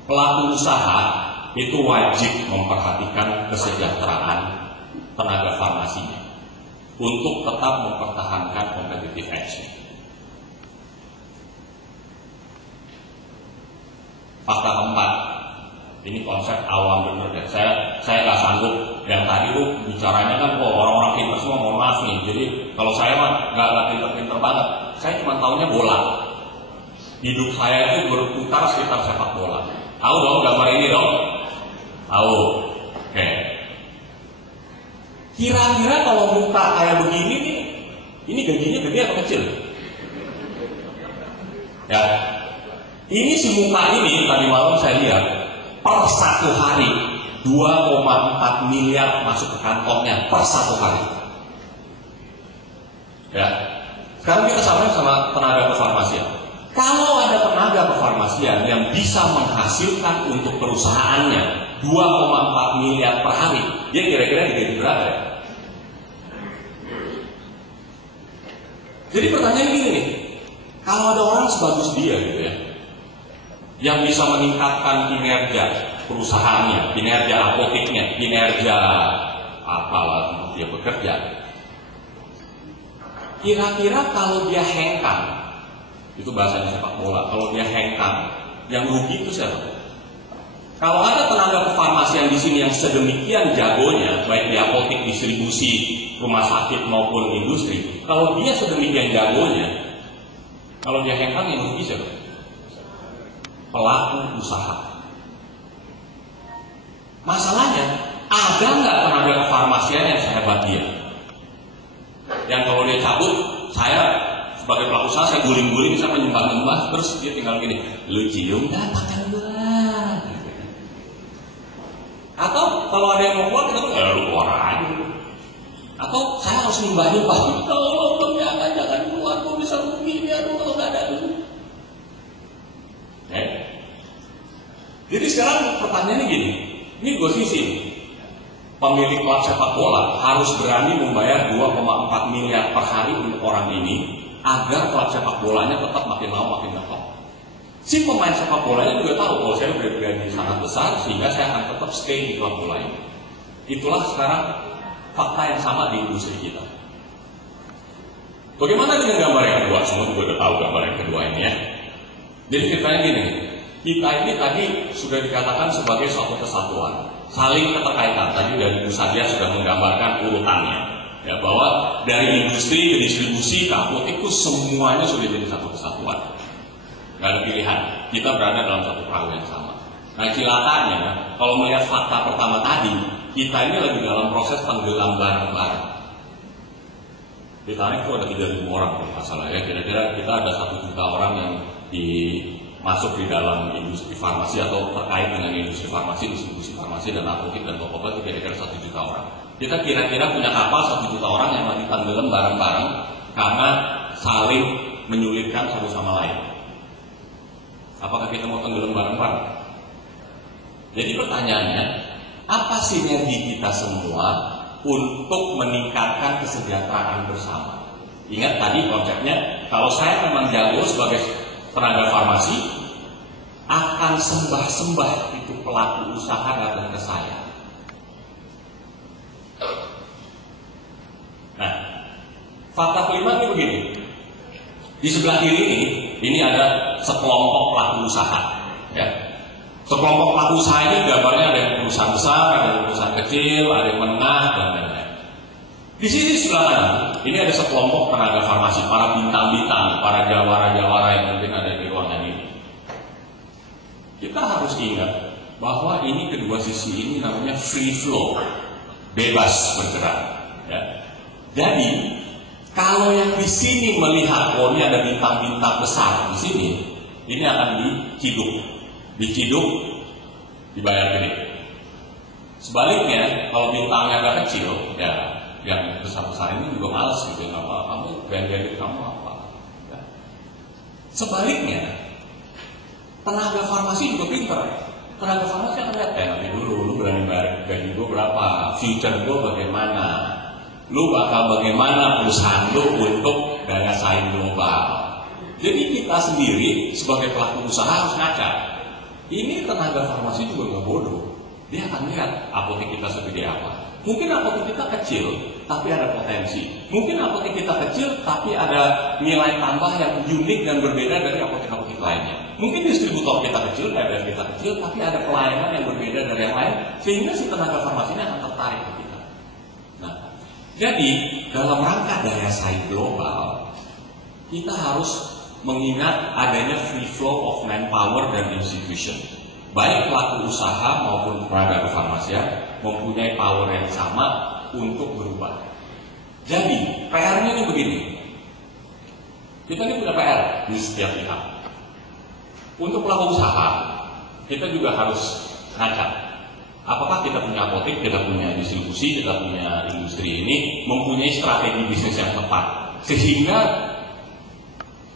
pelaku usaha itu wajib memperhatikan kesejahteraan tenaga farmasinya untuk tetap mempertahankan competitive edge. Fakta keempat, ini konsep awam bener deh. Saya nggak sanggup. Yang tadi tuh bicaranya kan orang-orang pintar semua, mohon maaf nih. Jadi kalau saya mah nggak pintar banget. Saya cuma taunya bola. Hidup saya itu berputar sekitar sepak bola. Tahu dong gambar ini dong? Tahu. Oke. Kira-kira kalau muka kayak begini nih, ini gajinya gede atau kecil? Ya. Ini si muka ini tadi malam saya lihat per satu hari 2,4 miliar masuk ke kantongnya per satu hari. Ya. Sekarang kita samain sama tenaga kefarmasian. Kalau ada tenaga kefarmasian yang bisa menghasilkan untuk perusahaannya 2,4 miliar per hari, dia kira-kira digaji berapa ya? Jadi pertanyaan gini nih, kalau ada orang sebagus dia gitu ya, yang bisa meningkatkan kinerja perusahaannya, kinerja apoteknya, kinerja apalah untuk dia bekerja, kira-kira kalau dia hengkang, itu bahasanya sepak bola, kalau dia hengkang, yang rugi itu siapa? Kalau ada tenaga kefarmasian di sini yang sedemikian jagonya, baik di apotek, distribusi, rumah sakit maupun industri, kalau dia sedemikian jagonya, kalau dia hengkang yang rugi siapa? Pelaku usaha. Masalahnya, ada nggak tenaga kefarmasian yang sehebat dia? Yang kalau dia cabut, saya sebagai pelaku usaha, saya guling-guling, saya menyembah-nyembah, terus dia tinggal gini, lu cium dah tangan gua. Atau kalau ada yang mau keluar, kita tuh ya lu keluar aja. Atau saya harus nyembah-nyembah, kalau belum jangan keluar, gua bisa rugi dia kalau nggak ada dulu. Jadi sekarang pertanyaannya gini, ini dua sisi. Pemilik klub sepak bola harus berani membayar 2,4 miliar per hari untuk orang ini agar klub sepak bolanya tetap makin lama makin dapat. Si pemain sepak bolanya juga tahu kalau saya udah gaji sangat besar sehingga saya akan tetap stay di klub bola ini. Itulah sekarang fakta yang sama di industri kita. Bagaimana dengan gambar yang kedua? Semua juga udah tahu gambar yang kedua ini ya. Jadi ceritanya gini, kita ini tadi sudah dikatakan sebagai suatu kesatuan, saling keterkaitan. Tadi dari Bu Sadia sudah menggambarkan urutannya, ya bahwa dari industri ke distribusi ke apotek itu semuanya sudah jadi satu kesatuan. Gak ada pilihan, kita berada dalam satu perahu yang sama. Nah cilakanya, kalau melihat fakta pertama tadi, kita ini lagi dalam proses tenggelam bareng-bareng. Di Tarik itu ada 3.000 orang kalau nggak salah ya. Kira-kira kita ada 1 juta orang yang masuk di dalam industri farmasi atau terkait dengan industri farmasi, distribusi farmasi dan apotek dan toko-toko itu kira-kira 1 juta orang. Kita kira-kira punya kapal 1 juta orang yang lagi tenggelam bareng-bareng karena saling menyulitkan satu sama lain. Apakah kita mau tenggelam bareng-bareng? Jadi pertanyaannya, apa sinergi kita semua untuk meningkatkan kesejahteraan bersama? Ingat tadi konsepnya, kalau saya memang jago sebagai tenaga farmasi, akan sembah-sembah itu pelaku usaha datang ke saya. Nah, fakta kelima ini begini, Di sebelah kiri ini ada sekelompok pelaku usaha. Ya. Sekelompok pelaku usaha ini gambarnya ada yang perusahaan besar, ada yang perusahaan kecil, ada yang menengah, dan lain-lain. Di sini sebelah kanan, ini ada sekelompok tenaga farmasi, para bintang-bintang, para jawara-jawara yang mungkin ada di ruangan ini. Kita harus ingat bahwa ini kedua sisi ini namanya free flow, bebas bergerak. Ya. Jadi kalau yang di sini melihat, oh ini ada bintang-bintang besar di sini, ini akan diciduk, dibayar gede. Sebaliknya, kalau bintangnya agak kecil, ya yang besar-besar ini juga malas gitu, nggak apa, kamu bayar kamu apa? Ya. Sebaliknya, tenaga farmasi juga pintar. Tenaga farmasi akan lihat, nanti dulu, lu berani bayar gaji gue berapa, future gue bagaimana, lu bakal bagaimana perusahaan lu untuk daya saing global. Jadi kita sendiri sebagai pelaku usaha harus ngaca. Ini tenaga farmasi juga nggak bodoh. Dia akan lihat apotek kita segede apa. Mungkin apotek kita kecil, tapi ada potensi. Mungkin apotek kita kecil, tapi ada nilai tambah yang unik dan berbeda dari apotek-apotek lainnya. Mungkin distributor kita kecil, dari kita kecil, tapi ada pelayanan yang berbeda dari yang lain, sehingga si tenaga farmasi ini akan tertarik ke kita. Nah, jadi dalam rangka daya saing global, kita harus mengingat adanya free flow of manpower dan institution. Baik pelaku usaha maupun tenaga kefarmasian mempunyai power yang sama untuk berubah. Jadi PR-nya ini begini. Kita ini punya PR di setiap pihak. Untuk pelaku usaha, kita juga harus ngaca. Apakah kita punya apotek, kita punya distribusi, kita punya industri ini mempunyai strategi bisnis yang tepat, sehingga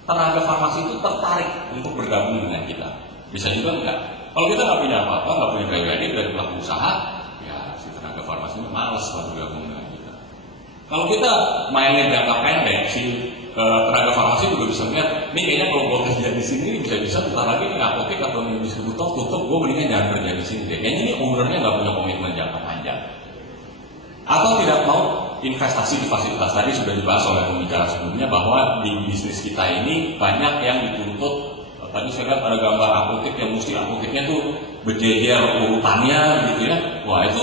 tenaga farmasi itu tertarik untuk bergabung dengan kita. Bisa juga enggak. Kalau kita nggak punya apa-apa, nggak punya value added dari pelaku usaha, ya si tenaga farmasi ini malas kalau bergabung dengan kita. Kalau kita mainnya jangka pendek, si tenaga farmasi juga bisa melihat, nih kayaknya kalau gue kerja di sini bisa-bisa bentar lagi nih apotek atau distributor tutup, gue mendingan jangan kerja di sini deh. Kayaknya ini ownernya nggak punya komitmen jangka panjang. Atau tidak mau investasi di fasilitas. Tadi sudah dibahas oleh pembicara sebelumnya bahwa di bisnis kita ini banyak yang dituntut. Tadi saya lihat ada gambar apotek yang mesti apoteknya tuh berjejer urutannya gitu ya. Wah itu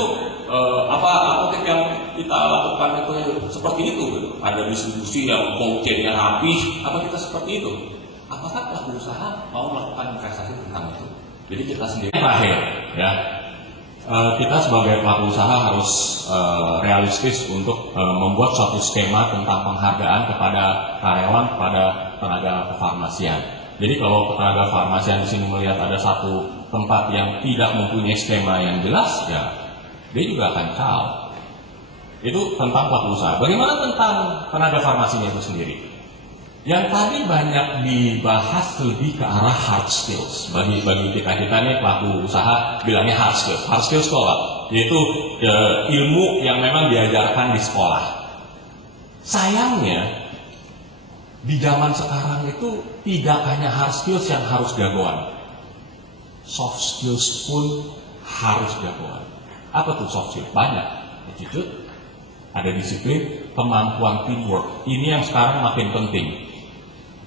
apotek yang kita lakukan itu seperti itu gitu. Ada distribusi yang cold chain-nya rapi. Apa kita seperti itu? Apakah pelaku usaha mau melakukan investasi tentang itu? Jadi kita sendiri terakhir ya. Kita sebagai pelaku usaha harus realistis untuk membuat suatu skema tentang penghargaan kepada karyawan, kepada tenaga kefarmasian. Jadi kalau tenaga farmasian di sini melihat ada satu tempat yang tidak mempunyai skema yang jelas, ya dia juga akan kalah. Itu tentang pelaku usaha. Bagaimana tentang tenaga farmasinya itu sendiri? Yang tadi banyak dibahas lebih ke arah hard skills. Bagi kita nih pelaku usaha bilangnya hard skills. Hard skills sekolah, yaitu ilmu yang memang diajarkan di sekolah. Sayangnya di zaman sekarang itu tidak hanya hard skills yang harus jagoan, soft skills pun harus jagoan. Apa tuh soft skills? Banyak. Attitude, ada disiplin, kemampuan teamwork. Ini yang sekarang makin penting.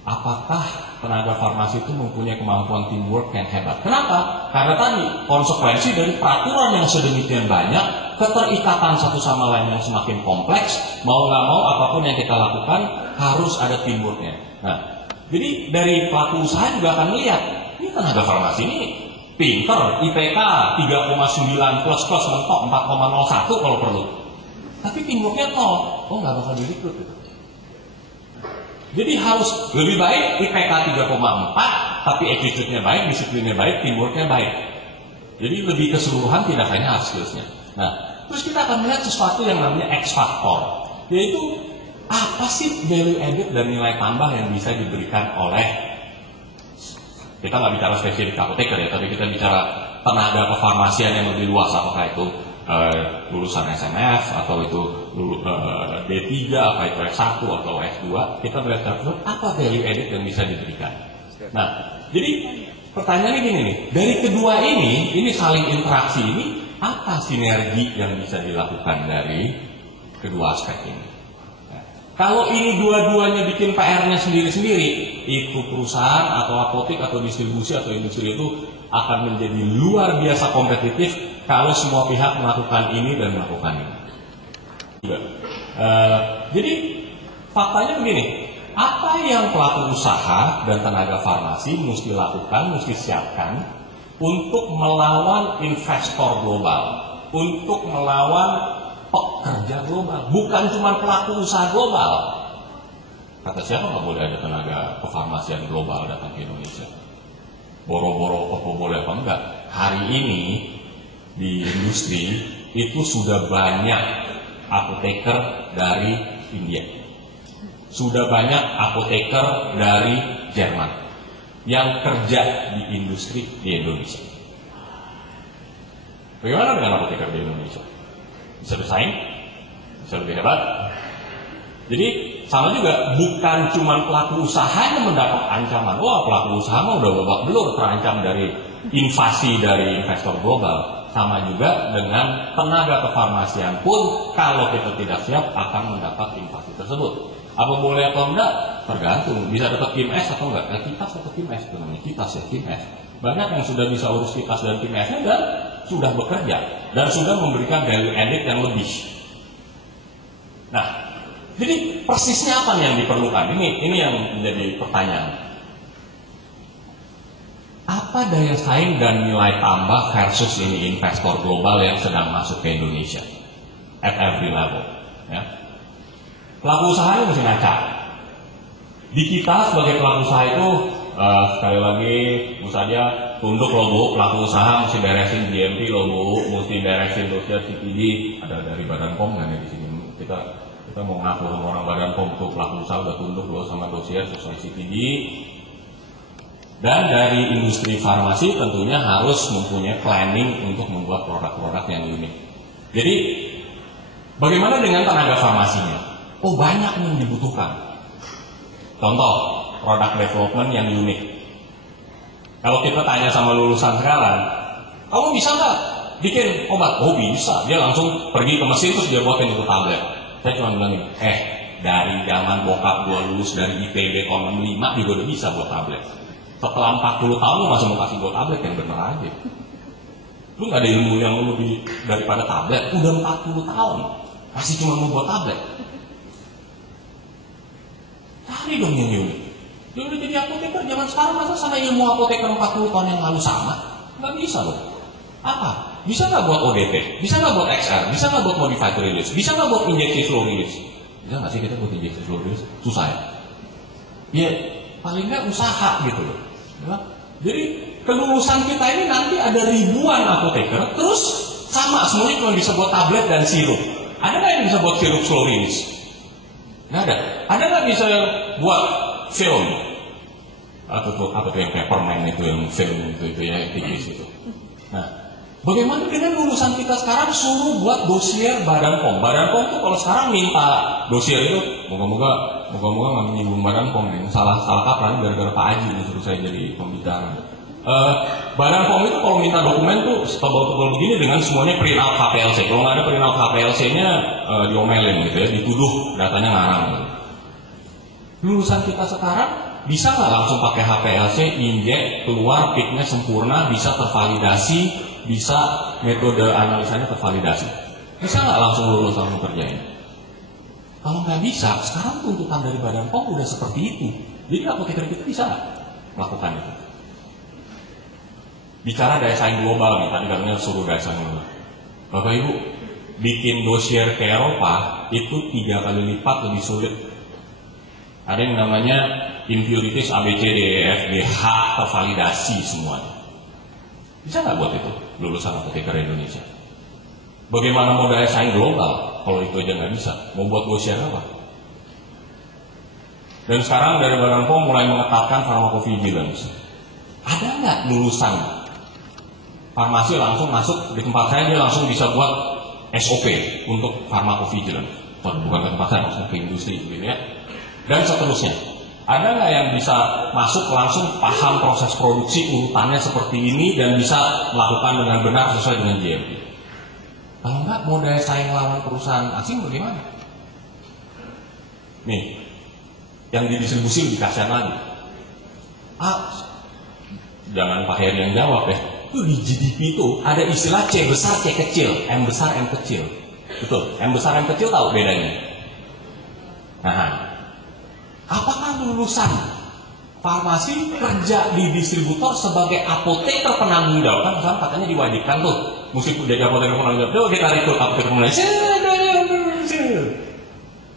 Apakah tenaga farmasi itu mempunyai kemampuan teamwork yang hebat? Kenapa? Karena tadi konsekuensi dari peraturan yang sedemikian banyak, keterikatan satu sama lain yang semakin kompleks, mau nggak mau apapun yang kita lakukan harus ada teamworknya. Nah, jadi dari pelaku usaha juga akan melihat, ini tenaga farmasi ini pinter, IPK 3,9 plus mentok 4,01 kalau perlu. Tapi teamworknya nol, nggak bakal direkrut gitu. Jadi harus lebih baik IPK 3,4, tapi attitude-nya baik, disiplinnya baik, teamworknya baik. Jadi lebih keseluruhan tidak hanya hard skills-nya. Nah, terus kita akan melihat sesuatu yang namanya X factor, yaitu apa sih value added dan nilai tambah yang bisa diberikan oleh, kita nggak bicara spesifik apoteker ya, tapi kita bicara tenaga kefarmasian yang lebih luas, apakah itu lulusan SMF atau itu D3, apa itu S1 atau S2, kita melihat apa value added yang bisa diberikan. Nah, jadi pertanyaannya gini nih, dari kedua ini saling interaksi ini, apa sinergi yang bisa dilakukan dari kedua aspek ini? Nah, Kalau ini dua-duanya bikin PR-nya sendiri-sendiri, itu perusahaan atau apotek atau distribusi atau industri itu akan menjadi luar biasa kompetitif kalau semua pihak melakukan ini dan melakukan ini. Jadi faktanya begini, apa yang pelaku usaha dan tenaga farmasi mesti lakukan, mesti siapkan untuk melawan investor global, untuk melawan pekerja global, bukan cuma pelaku usaha global. Kata siapa nggak boleh ada tenaga kefarmasian global datang ke Indonesia? Boro-boro apa boleh apa enggak? Hari ini di industri itu sudah banyak apoteker dari India, sudah banyak apoteker dari Jerman yang kerja di industri di Indonesia. Bagaimana dengan apoteker di Indonesia? Bisa bersaing? Bisa lebih hebat? Jadi sama juga, bukan cuma pelaku usaha yang mendapat ancaman. Wah, pelaku usaha mah udah babak belur terancam dari invasi dari investor global. Sama juga dengan tenaga kefarmasian pun, kalau kita tidak siap akan mendapat invasi tersebut. Apa boleh apa enggak? Tergantung. Bisa dapat Kim S atau enggak? Kitas atau Kim S? Kitas ya, Kim S. Banyak yang sudah bisa urus Kitas dan Kim S dan sudah bekerja dan sudah memberikan value added yang lebih. Nah, jadi persisnya apa yang diperlukan? Ini yang menjadi pertanyaan. Apa daya saing dan nilai tambah versus ini investor global yang sedang masuk ke Indonesia at every level? Ya. Pelaku usahanya mesti ngaca. Di kita sebagai pelaku usaha itu sekali lagi, Bu Sadia, tunduk loh Bu, pelaku usaha mesti beresin GMP loh Bu, mesti beresin dossier CPD. Ada dari Badan POM kan ya di sini. Kita mau ngaku sama orang Badan POM tuh pelaku usaha udah tunduk loh sama dossier sesuai CPD. Dan dari industri farmasi tentunya harus mempunyai planning untuk membuat produk-produk yang unik. Jadi bagaimana dengan tenaga farmasinya? Oh, banyak yang dibutuhkan. Contoh, produk development yang unik. Kalau kita tanya sama lulusan sekarang, kamu bisa nggak bikin obat? Oh bisa. Dia langsung pergi ke mesin terus dia buatin itu tablet. Saya cuma bilangin, dari zaman bokap gua lulus dari IPB tahun 65 juga udah bisa buat tablet. Setelah 40 tahun lu masih mau kasih gua tablet yang bener aja. Lu nggak ada ilmu yang lebih daripada tablet. Udah 40 tahun masih cuma mau buat tablet. Cari dong yang unik. Dia udah jadi apoteker zaman sekarang, masa sama ilmu apoteker 40 tahun yang lalu sama? Nggak bisa loh. Apa? Bisa nggak buat ODT? Bisa nggak buat XR? Bisa nggak buat modified release? Bisa nggak buat injeksi slow release? Bisa nggak sih kita buat injeksi slow release? Susah ya? Ya paling nggak usaha gitu loh. Ya. Jadi kelulusan kita ini nanti ada ribuan apoteker, terus sama semuanya cuma bisa buat tablet dan sirup. Ada nggak yang bisa buat sirup slow release? Nggak ada. Ada nggak bisa buat film? Atau tuh apa tuh yang kayak permen itu yang film itu ya yang tipis itu. Nah, bagaimana dengan lulusan kita sekarang suruh buat dosier Badan POM? Badan POM tuh kalau sekarang minta dosier itu, moga-moga nggak menyinggung Badan POM ini. Salah kaprah gara-gara Pak Haji ini suruh saya jadi pembicara. Badan POM itu kalau minta dokumen tuh setebal-tebal begini dengan semuanya print out HPLC. Kalau nggak ada print out HPLC-nya diomelin gitu ya, dituduh datanya ngarang. Gitu. Lulusan kita sekarang bisa nggak langsung pakai HPLC, injek, keluar pitnya sempurna, bisa tervalidasi, bisa metode analisanya tervalidasi. Bisa nggak langsung lulus langsung kerjain? Kalau nggak bisa, sekarang tuntutan dari Badan POM udah seperti itu. Jadi apoteker kita bisa nggak melakukan itu? Bicara daya saing global nih, tadi katanya suruh daya saing global. Bapak Ibu, bikin dosier ke Eropa itu 3 kali lipat lebih sulit. Ada yang namanya impurities ABCDEFGH tervalidasi semuanya. Bisa nggak buat itu lulusan apoteker Indonesia? Bagaimana mau daya saing global kalau itu aja nggak bisa? Mau buat dosier apa? Dan sekarang dari Badan POM mulai mengetatkan pharmacovigilance. Ada nggak lulusan farmasi langsung masuk di tempat saya, dia langsung bisa buat SOP untuk pharmacovigilance? Bukan ke tempat saya, maksudnya ke industri gitu ya. Dan seterusnya. Ada nggak yang bisa masuk langsung paham proses produksi urutannya seperti ini dan bisa melakukan dengan benar sesuai dengan GMP? Kalau nggak mau daya saing lawan perusahaan asing bagaimana? Nih, yang didistribusi lebih kasihan lagi. Jangan Pak Heri yang jawab ya. Itu di GDP itu ada istilah C besar C kecil, M besar M kecil. Betul, M besar M kecil tahu bedanya? Nah, apakah lulusan farmasi kerja di distributor sebagai apoteker penanggung jawab? Kan misalnya katanya diwajibkan tuh, mesti jadi apoteker penanggung jawab. Kita rekrut apoteker penanggung jawab.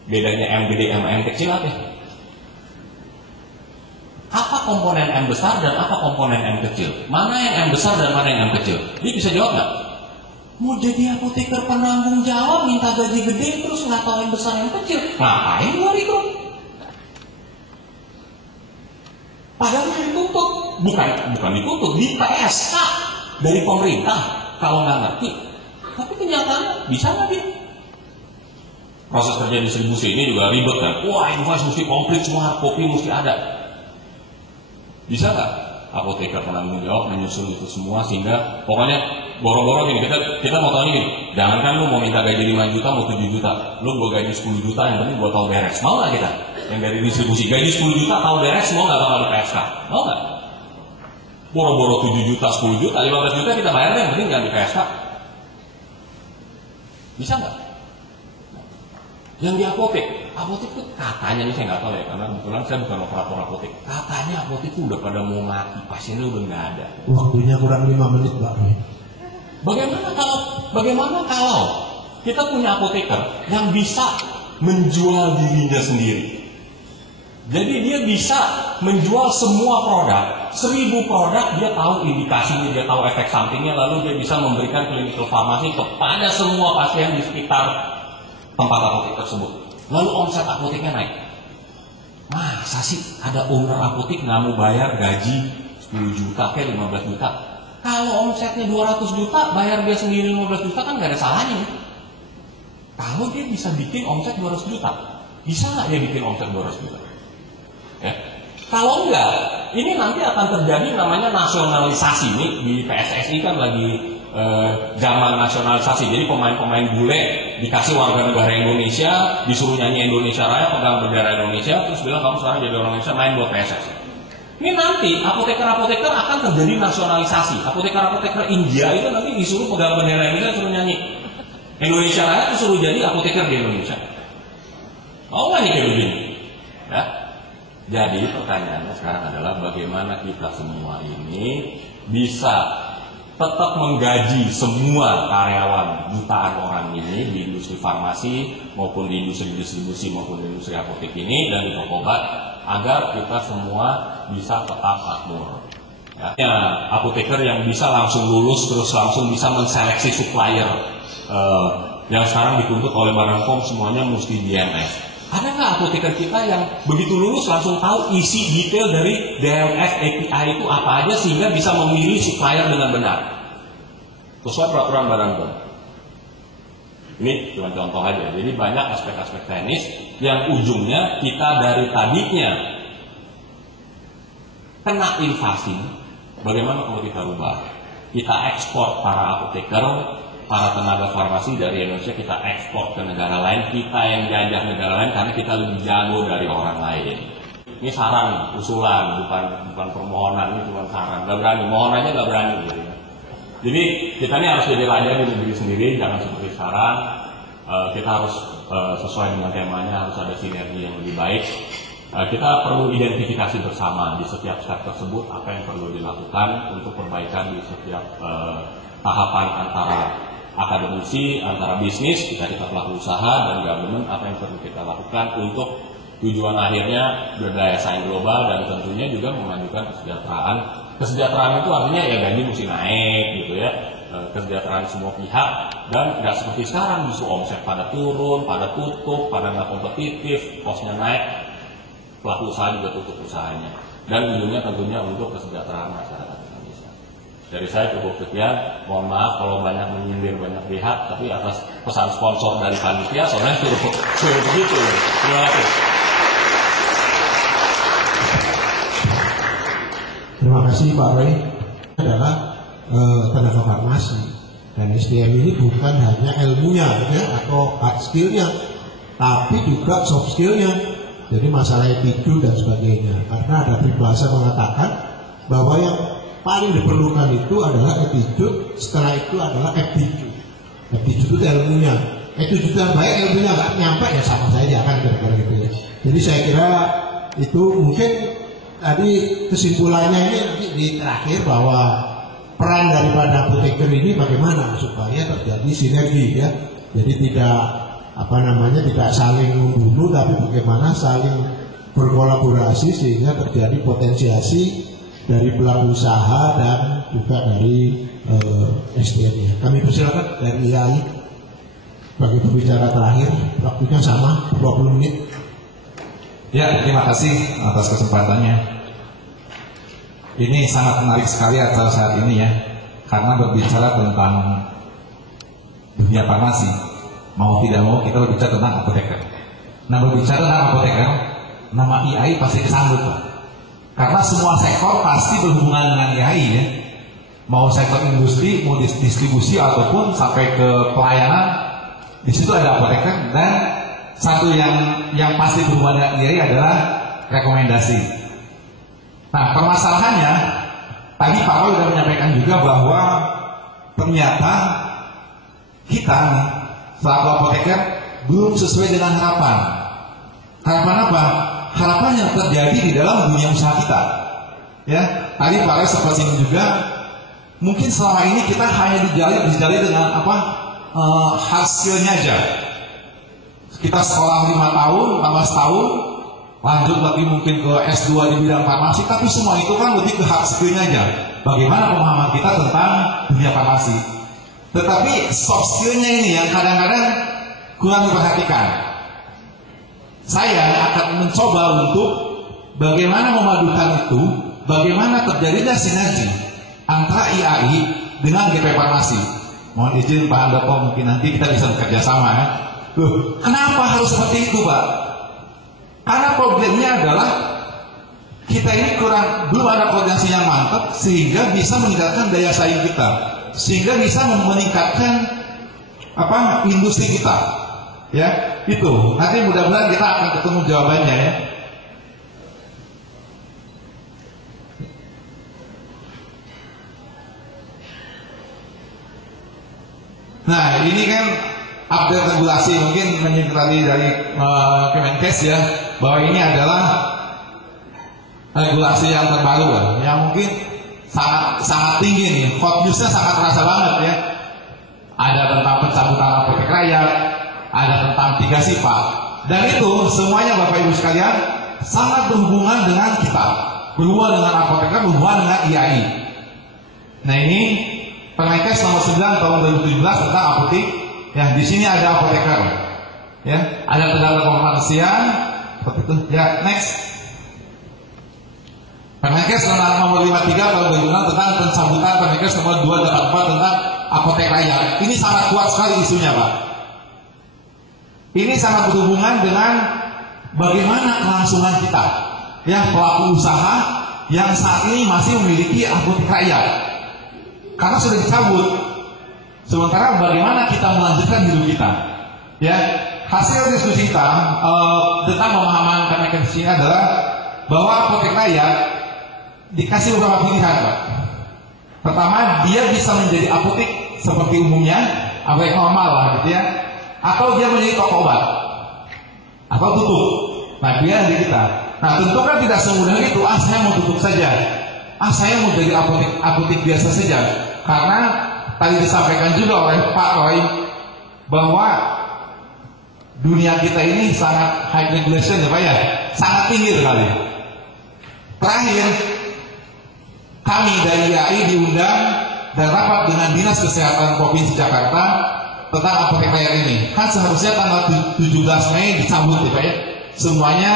Bedanya M gede sama M kecil apa? Apa komponen M besar dan apa komponen M kecil? Mana yang M besar dan mana yang M kecil? Dia bisa jawab nggak? Mau jadi apoteker penanggung jawab, minta gaji gede, terus nggak tahu yang besar yang kecil. Ngapain gua rekrut? Padahal ditutup, bukan ditutup, di PSK dari pemerintah kalau nggak ngerti. Tapi kenyataannya bisa nggak dia? Proses kerja distribusi ini juga ribet kan? Wah, invoice mesti komplit semua, kopi mesti ada. Bisa nggak apoteker penanggung jawab menyusun itu semua sehingga pokoknya boro-boro gini, kita mau tahu gini, jangankan lu mau minta gaji 5 juta, mau 7 juta, lu gua gaji 10 juta, yang penting gua tahu beres. Mau nggak kita? Yang dari distribusi, gaji 10 juta tahu beres, mau nggak bakal di PSK? Mau nggak? Boro-boro 7 juta, 10 juta, 15 juta kita bayar deh, yang penting jangan di PSK. Bisa nggak? Yang di apotek itu katanya nih saya nggak tahu ya, karena kebetulan saya bukan operator apotek. Katanya apotek itu udah pada mau mati, pasiennya udah nggak ada. Waktunya kurang 5 menit Pak. Bagaimana kalau kita punya apoteker yang bisa menjual dirinya sendiri? Jadi dia bisa menjual semua produk, 1000 produk, dia tahu indikasinya, dia tahu efek sampingnya, lalu dia bisa memberikan clinical farmasi kepada semua pasien di sekitar tempat apotek tersebut. Lalu omset apoteknya naik. Masa sih ada owner apotek nggak mau bayar gaji 10 juta ke 15 juta? Kalau omsetnya 200 juta, bayar dia sendiri 15 juta kan nggak ada salahnya. Kalau dia bisa bikin omset 200 juta, bisa nggak dia bikin omset 200 juta? Ya. Kalau enggak, ini nanti akan terjadi namanya nasionalisasi. Nih di PSSI kan lagi zaman nasionalisasi. Jadi pemain-pemain bule dikasih warga negara Indonesia, disuruh nyanyi Indonesia Raya, pegang bendera Indonesia, terus bilang kamu sekarang jadi orang Indonesia, main buat PSSI. Ini nanti apoteker-apoteker akan terjadi nasionalisasi. Apoteker-apoteker India itu nanti disuruh pegang bendera Indonesia, suruh nyanyi Indonesia Raya, itu suruh jadi apoteker di Indonesia. Mau nggak nih kayak begini? Ya. Jadi pertanyaannya sekarang adalah bagaimana kita semua ini bisa tetap menggaji semua karyawan jutaan orang ini di industri farmasi maupun di industri distribusi maupun di industri apotek ini dan di toko obat agar kita semua bisa tetap makmur. Ya, apoteker yang bisa langsung lulus terus langsung bisa menseleksi supplier yang sekarang dituntut oleh Badan POM semuanya mesti DMF. Ada nggak apoteker kita yang begitu lulus langsung tahu isi detail dari DMF API itu apa aja sehingga bisa memilih supplier dengan benar sesuai peraturan Badan POM? Ini cuma contoh aja. Jadi banyak aspek-aspek teknis yang ujungnya kita dari tadinya kena invasi. Bagaimana kalau kita rubah? Kita ekspor para apoteker, para tenaga farmasi dari Indonesia, kita ekspor ke negara lain, kita yang jajah negara lain karena kita lebih jago dari orang lain. Ini saran, usulan, bukan permohonan, ini cuma saran. Gak berani, mohon aja gak berani. Gitu. Jadi kita ini harus jadi raja di negeri sendiri, jangan seperti sekarang. Kita harus sesuai dengan temanya, harus ada sinergi yang lebih baik. Kita perlu identifikasi bersama di setiap step tersebut apa yang perlu dilakukan untuk perbaikan di setiap tahapan antara akademisi, antara bisnis, kita pelaku usaha dan government, apa yang perlu kita lakukan untuk tujuan akhirnya berdaya saing global dan tentunya juga memajukan kesejahteraan. Kesejahteraan itu artinya ya gaji mesti naik gitu ya, kesejahteraan semua pihak dan nggak seperti sekarang justru omset pada turun, pada tutup, pada nggak kompetitif, kosnya naik, pelaku usaha juga tutup usahanya dan ujungnya tentunya untuk kesejahteraan masyarakat. Dari saya cukup sekian, mohon maaf kalau banyak menyindir banyak pihak, tapi atas pesan sponsor dari panitia, soalnya suruh begitu. Terima kasih. Terima kasih Pak Roy. Adalah tenaga farmasi dan SDM ini bukan hanya ilmunya ya, atau hard skillnya, tapi juga soft skillnya. Jadi masalah etidu dan sebagainya. Karena ada peribahasa mengatakan bahwa yang paling diperlukan itu adalah etidu, setelah itu adalah etidu. Etidu itu ilmunya. Etidu yang baik, ilmunya nggak nyampe ya sama saja kan kira-kira gitu ya. Jadi saya kira itu mungkin tadi kesimpulannya ini di terakhir bahwa peran daripada apoteker ini bagaimana supaya terjadi sinergi ya. Jadi tidak tidak saling membunuh, tapi bagaimana saling berkolaborasi sehingga terjadi potensiasi dari pelaku usaha dan juga dari SDM-nya. Kami persilakan dari IAI bagi pembicara terakhir, waktunya sama 20 menit. Ya, terima kasih atas kesempatannya. Ini sangat menarik sekali acara saat ini ya, karena berbicara tentang dunia farmasi. Mau tidak mau kita berbicara tentang apoteker. Nah, berbicara tentang apoteker, nama IAI pasti kesambut Pak. Karena semua sektor pasti berhubungan dengan IAI ya. Mau sektor industri, mau distribusi ataupun sampai ke pelayanan, di situ ada apoteker. Dan satu yang pasti berhubungan dengan IAI adalah rekomendasi. Nah, permasalahannya tadi Pak Roy sudah menyampaikan juga bahwa ternyata kita selaku apoteker belum sesuai dengan harapan. Harapan apa? Harapan yang terjadi di dalam dunia usaha kita. Ya, tadi Pak Roy sempat singgung juga. Mungkin selama ini kita hanya dijali dengan hasilnya aja. Kita sekolah 5 tahun, tambah setahun, lanjut lagi mungkin ke S2 di bidang farmasi, tapi semua itu kan lebih ke hard skill-nya aja. Bagaimana pemahaman kita tentang dunia farmasi. Tetapi soft skill-nya ini yang kadang-kadang kurang diperhatikan. Saya akan mencoba untuk bagaimana memadukan itu, bagaimana terjadinya sinergi antara IAI dengan GP Farmasi. Mohon izin Pak Handoko, mungkin nanti kita bisa bekerja sama ya. Kenapa harus seperti itu Pak? Karena problemnya adalah kita ini belum ada koordinasi yang mantap sehingga bisa meningkatkan daya saing kita, sehingga bisa meningkatkan industri kita. Ya, itu. Nanti mudah-mudahan kita akan ketemu jawabannya ya. Nah, ini kan update regulasi, mungkin menyingkirkan dari Kemenkes ya, bahwa ini adalah regulasi yang terbaru lah, yang mungkin sangat tinggi nih, hot newsnya sangat terasa banget ya. Ada tentang pencabutan apotek rakyat, ada tentang 3 sifat, dan itu semuanya Bapak Ibu sekalian sangat berhubungan dengan kita, berhubungan dengan apoteker, berhubungan dengan IAI. Nah, ini Permenkes nomor 9 tahun 2017 tentang apotek. Ya, di sini ada apoteker. Ya, ada tenaga kefarmasian seperti itu. Ya, next. Permenkes nomor 53 tahun 2006 tentang pencabutan Permenkes nomor 284 tentang apotek rakyat. Ini sangat kuat sekali isunya, Pak. Ini sangat berhubungan dengan bagaimana kelangsungan kita. Ya, pelaku usaha yang saat ini masih memiliki apotek rakyat. Karena sudah dicabut. Sementara bagaimana kita melanjutkan hidup kita? Ya, hasil diskusi kita tentang pemahaman Permenkes ini adalah bahwa apotek rakyat dikasih beberapa pilihan, Pak. Pertama, dia bisa menjadi apotek seperti umumnya, apotek normal lah, gitu ya. Atau dia menjadi toko obat, atau tutup. Nah, dia dari kita. Nah, tentu kan tidak semudah itu. Saya mau tutup saja. Saya mau jadi apotek biasa saja. Karena tadi disampaikan juga oleh Pak Roy bahwa dunia kita ini sangat high regulation ya Pak ya, sangat tinggi sekali. Terakhir, kami dari IAI diundang dan rapat dengan Dinas Kesehatan Provinsi Jakarta tentang apotek rakyat ini. Kan seharusnya tanggal 17 Mei dicabut ya Pak ya, semuanya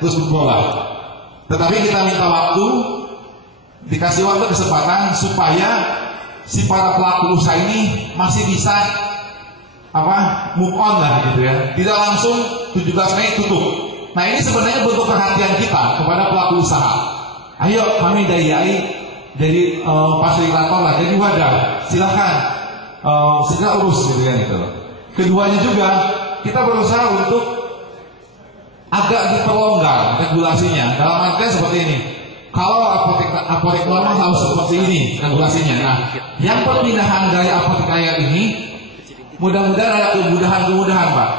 terus berbola. Tetapi kita minta waktu, dikasih waktu kesempatan supaya si para pelaku usaha ini masih bisa move on lah gitu ya. Tidak langsung 17 Mei tutup. Nah, ini sebenarnya bentuk perhatian kita kepada pelaku usaha. Ayo kami dari IAI jadi fasilitator lah, jadi wadah. Silakan segera urus gitu kan gitu. Keduanya juga kita berusaha untuk agak diperlonggar regulasinya. Dalam artian seperti ini. Kalau apotek normal harus seperti ini regulasinya. Nah, yang perpindahan dari apotek rakyat ini mudah-mudahan ada kemudahan-kemudahan, Pak.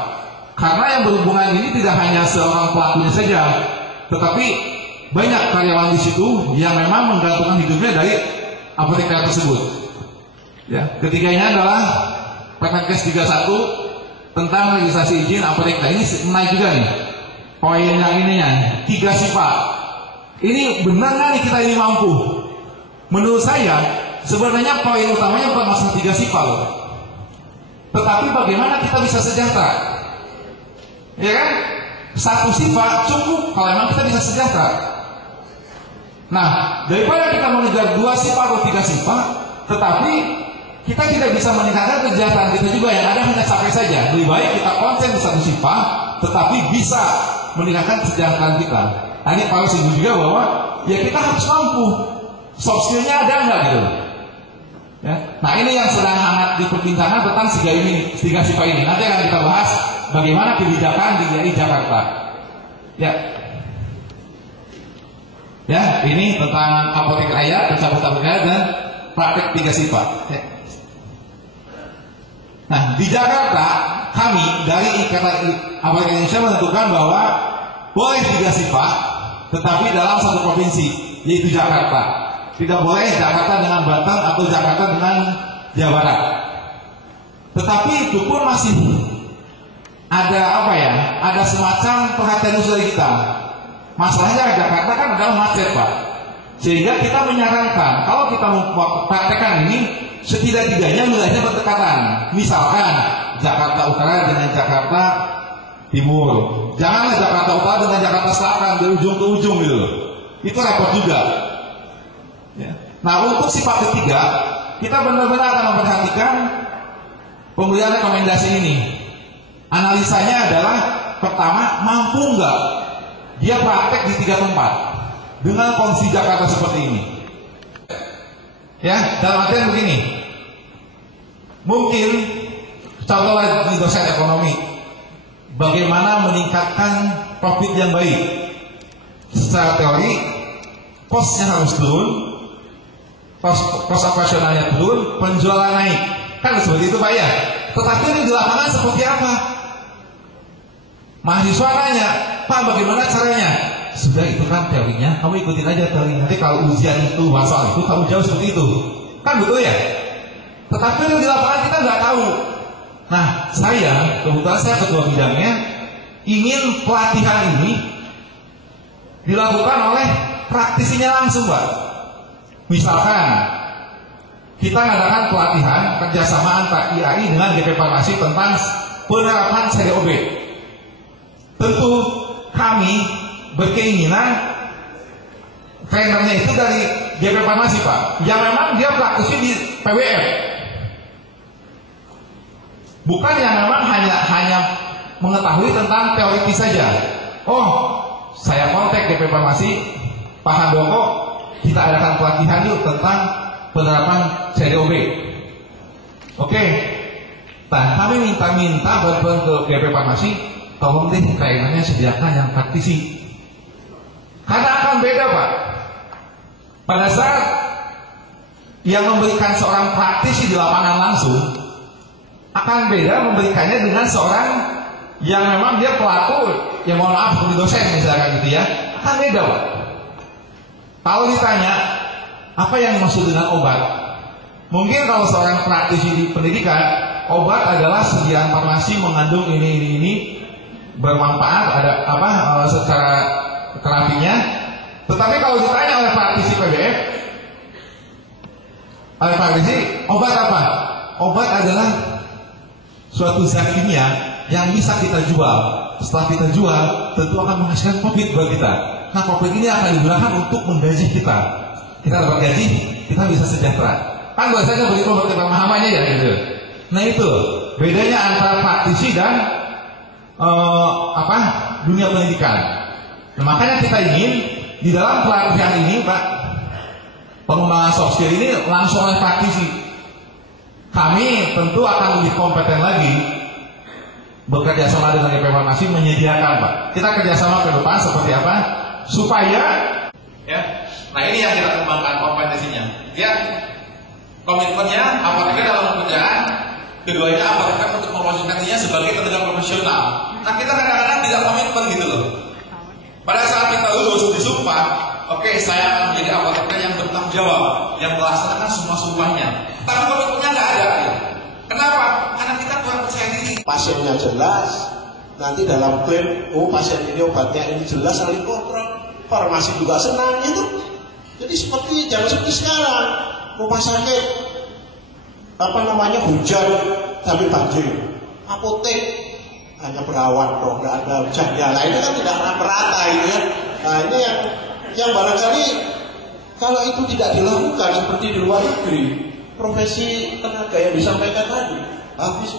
Karena yang berhubungan ini tidak hanya seorang pelakunya saja, tetapi banyak karyawan di situ yang memang menggantungkan hidupnya dari apotek rakyat tersebut. Ya, ketiganya adalah Permenkes 31 tentang registrasi izin apotek. Ini naik juga nih. Poin yang ininya 3 sifat. Ini benar nggak nih kita ini mampu? Menurut saya sebenarnya poin utamanya bukan masalah 3 sifat loh. Tetapi bagaimana kita bisa sejahtera? Ya kan? 1 sifat cukup kalau memang kita bisa sejahtera. Nah, daripada kita mengejar 2 sifat atau 3 sifat, tetapi kita tidak bisa meningkatkan kesejahteraan kita juga, yang ada hanya capek saja. Lebih baik kita konsen di 1 sifat, tetapi bisa meningkatkan kesejahteraan kita. Nah, ini Pak singgung juga bahwa ya kita harus mampu, soft skillnya ada nggak gitu. Ya. Nah, ini yang sedang hangat diperbincangkan tentang 3 sifat ini. Nanti akan kita bahas bagaimana kebijakan di DKI Jakarta. Ya, ini tentang apotek rakyat, pencabutan rakyat dan praktek 3 sifat. Ya. Nah, di Jakarta kami dari Ikatan Apotek Indonesia menentukan bahwa boleh 3 sifat, tetapi dalam 1 provinsi, yaitu Jakarta. Tidak boleh Jakarta dengan Banten atau Jakarta dengan Jawa Barat. Tetapi itu pun masih ada ada semacam perhatian khusus dari kita. Masalahnya Jakarta kan adalah macet, Pak. Sehingga kita menyarankan kalau kita mempraktekkan ini, setidak-tidaknya wilayahnya berdekatan. Misalkan Jakarta Utara dengan Jakarta Timur. Janganlah Jakarta Utara dengan Jakarta Selatan dari ujung ke ujung gitu. Itu repot juga. Ya. Nah, untuk sifat ketiga, kita benar-benar akan memperhatikan pemberian rekomendasi ini. Analisanya adalah pertama, mampu nggak dia praktek di 3 tempat dengan kondisi Jakarta seperti ini. Ya, dalam artian begini. Mungkin contoh di dosen ekonomi, bagaimana meningkatkan profit yang baik. Secara teori, kosnya harus turun, kos operasionalnya turun, penjualan naik. Kan seperti itu, Pak ya. Tetapi di lapangan seperti apa? Mahasiswa nanya, Pak, bagaimana caranya? Sudah, itu kan teorinya, kamu ikutin aja teori. Nanti kalau ujian itu, soal itu, kamu jauh seperti itu. Kan betul ya? Tetapi di lapangan kita nggak tahu. Nah, kebetulan saya ketua bidangnya, ingin pelatihan ini dilakukan oleh praktisinya langsung, Pak. Misalkan kita mengadakan pelatihan kerjasama antara IAI dengan GP Farmasi tentang penerapan CDOB. Tentu kami berkeinginan trainernya itu dari GP Farmasi, Pak, yang memang dia praktisi di PWF, bukan yang memang hanya mengetahui tentang teoritis saja. Oh, saya kontak GP Farmasi, Pak Handoko, kita adakan pelatihan yuk tentang penerapan CDOB. Oke. Nah, kami minta bantuan ke GP Farmasi, tolong deh trainernya sediakan yang praktisi. Karena akan beda, Pak. Pada saat yang memberikan seorang praktisi di lapangan langsung, akan beda memberikannya dengan seorang yang memang dia pelaku, yang mohon maaf seperti dosen misalkan gitu ya, akan beda, Pak. Kalau ditanya apa yang dimaksud dengan obat, mungkin kalau seorang praktisi di pendidikan, obat adalah sediaan farmasi mengandung ini bermanfaat, ada secara terapinya. Tetapi kalau ditanya oleh praktisi PBF, oleh praktisi, obat apa? Obat adalah suatu zat kimia yang bisa kita jual. Setelah kita jual, tentu akan menghasilkan profit buat kita. Nah, profit ini akan digunakan untuk menggaji kita. Kita dapat gaji, kita bisa sejahtera. Kan biasanya begitu pemahamannya ya gitu. Nah, itu bedanya antara praktisi dan dunia pendidikan. Nah, makanya kita ingin di dalam pelatihan ini, Pak, pengembangan soft skill ini langsung oleh praktisi. Kami tentu akan lebih kompeten lagi bekerja sama dengan GP Farmasi menyediakan, Pak. Kita kerjasama ke depan seperti apa? Supaya ya. Nah ini yang kita kembangkan kompetensinya. Ya, komitmennya apoteker dalam pekerjaan, keduanya apoteker untuk memposisikannya sebagai tenaga profesional. Nah kita kadang-kadang tidak komitmen gitu loh. Pada saat kita lulus disumpah, oke, saya akan menjadi apoteker yang bertanggung jawab, yang melaksanakan semua sumpahnya. Tapi komitmennya nggak ada. Ya. Kenapa? Karena kita kurang percaya diri. Pasiennya jelas, nanti dalam klaim, oh pasien ini obatnya ini jelas, saling kontrol. Farmasi juga senang itu. Jadi jangan seperti sekarang, rumah sakit hujan tapi banjir, apotek hanya berawan dong, nggak ada hujannya. Nah ini kan tidak merata ini ya. Nah ini yang barangkali kalau itu tidak dilakukan seperti di luar negeri, profesi tenaga yang disampaikan tadi habis.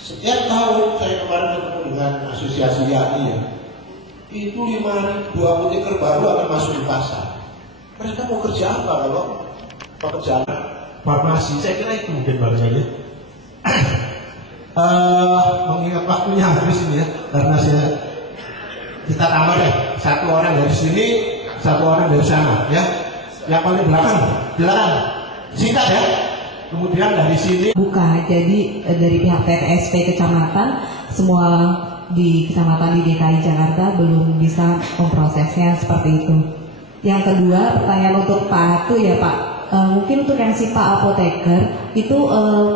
Setiap tahun saya kemarin ketemu dengan asosiasi YAI ya, itu 5.000 apoteker baru akan masuk di pasar. Mereka mau kerja apa kalau pekerjaan farmasi? Saya kira itu mungkin barangkali. Mengingat waktunya habis ini ya, karena kita tambah deh, satu orang dari sini, satu orang dari sana ya. Yang paling belakang, silakan singkat ya. Kemudian dari sini buka, jadi dari pihak PPSP kecamatan semua di kecamatan di DKI Jakarta belum bisa memprosesnya seperti itu. Yang kedua, pertanyaan untuk Pak Atu ya Pak, mungkin untuk yang si Pak apoteker itu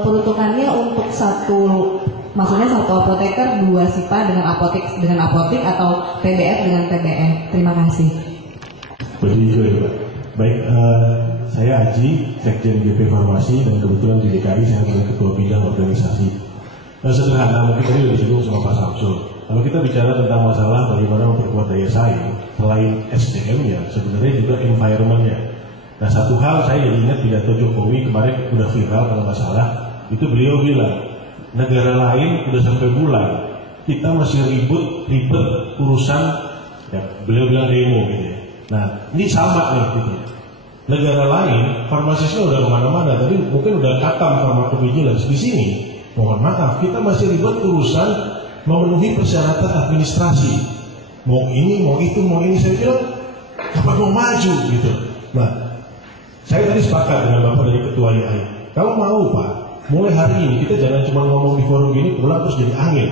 peruntukannya untuk maksudnya satu apoteker, 2 SIPA dengan apotek atau PBF dengan PBF. Terima kasih. Begitu ya Pak. Baik, saya Aji, Sekjen GP Farmasi, dan kebetulan di DKI saya adalah Ketua Bidang Organisasi. Sederhana, mungkin tadi sudah disinggung sama Pak Samsul. Kalau kita bicara tentang masalah bagaimana memperkuat daya saing, selain SDM-nya, sebenarnya juga environment-nya. Nah, satu hal saya ingat pidato Jokowi kemarin udah viral kalau nggak salah, itu beliau bilang, negara lain udah sampai bulan, kita masih ribet urusan, ya, beliau bilang demo gitu ya. Nah, ini sama nih gitu. Negara lain, farmasisnya udah kemana-mana, tapi mungkin udah katam farmakovigilance. Di sini, mohon maaf, kita masih ribet urusan memenuhi persyaratan administrasi. Mau ini, mau itu, mau ini. Saya bilang, kapan mau maju gitu. Nah, saya tadi sepakat dengan Bapak dari Ketua YAI. Kalau mau Pak, mulai hari ini kita jangan cuma ngomong di forum gini, pulang terus jadi angin.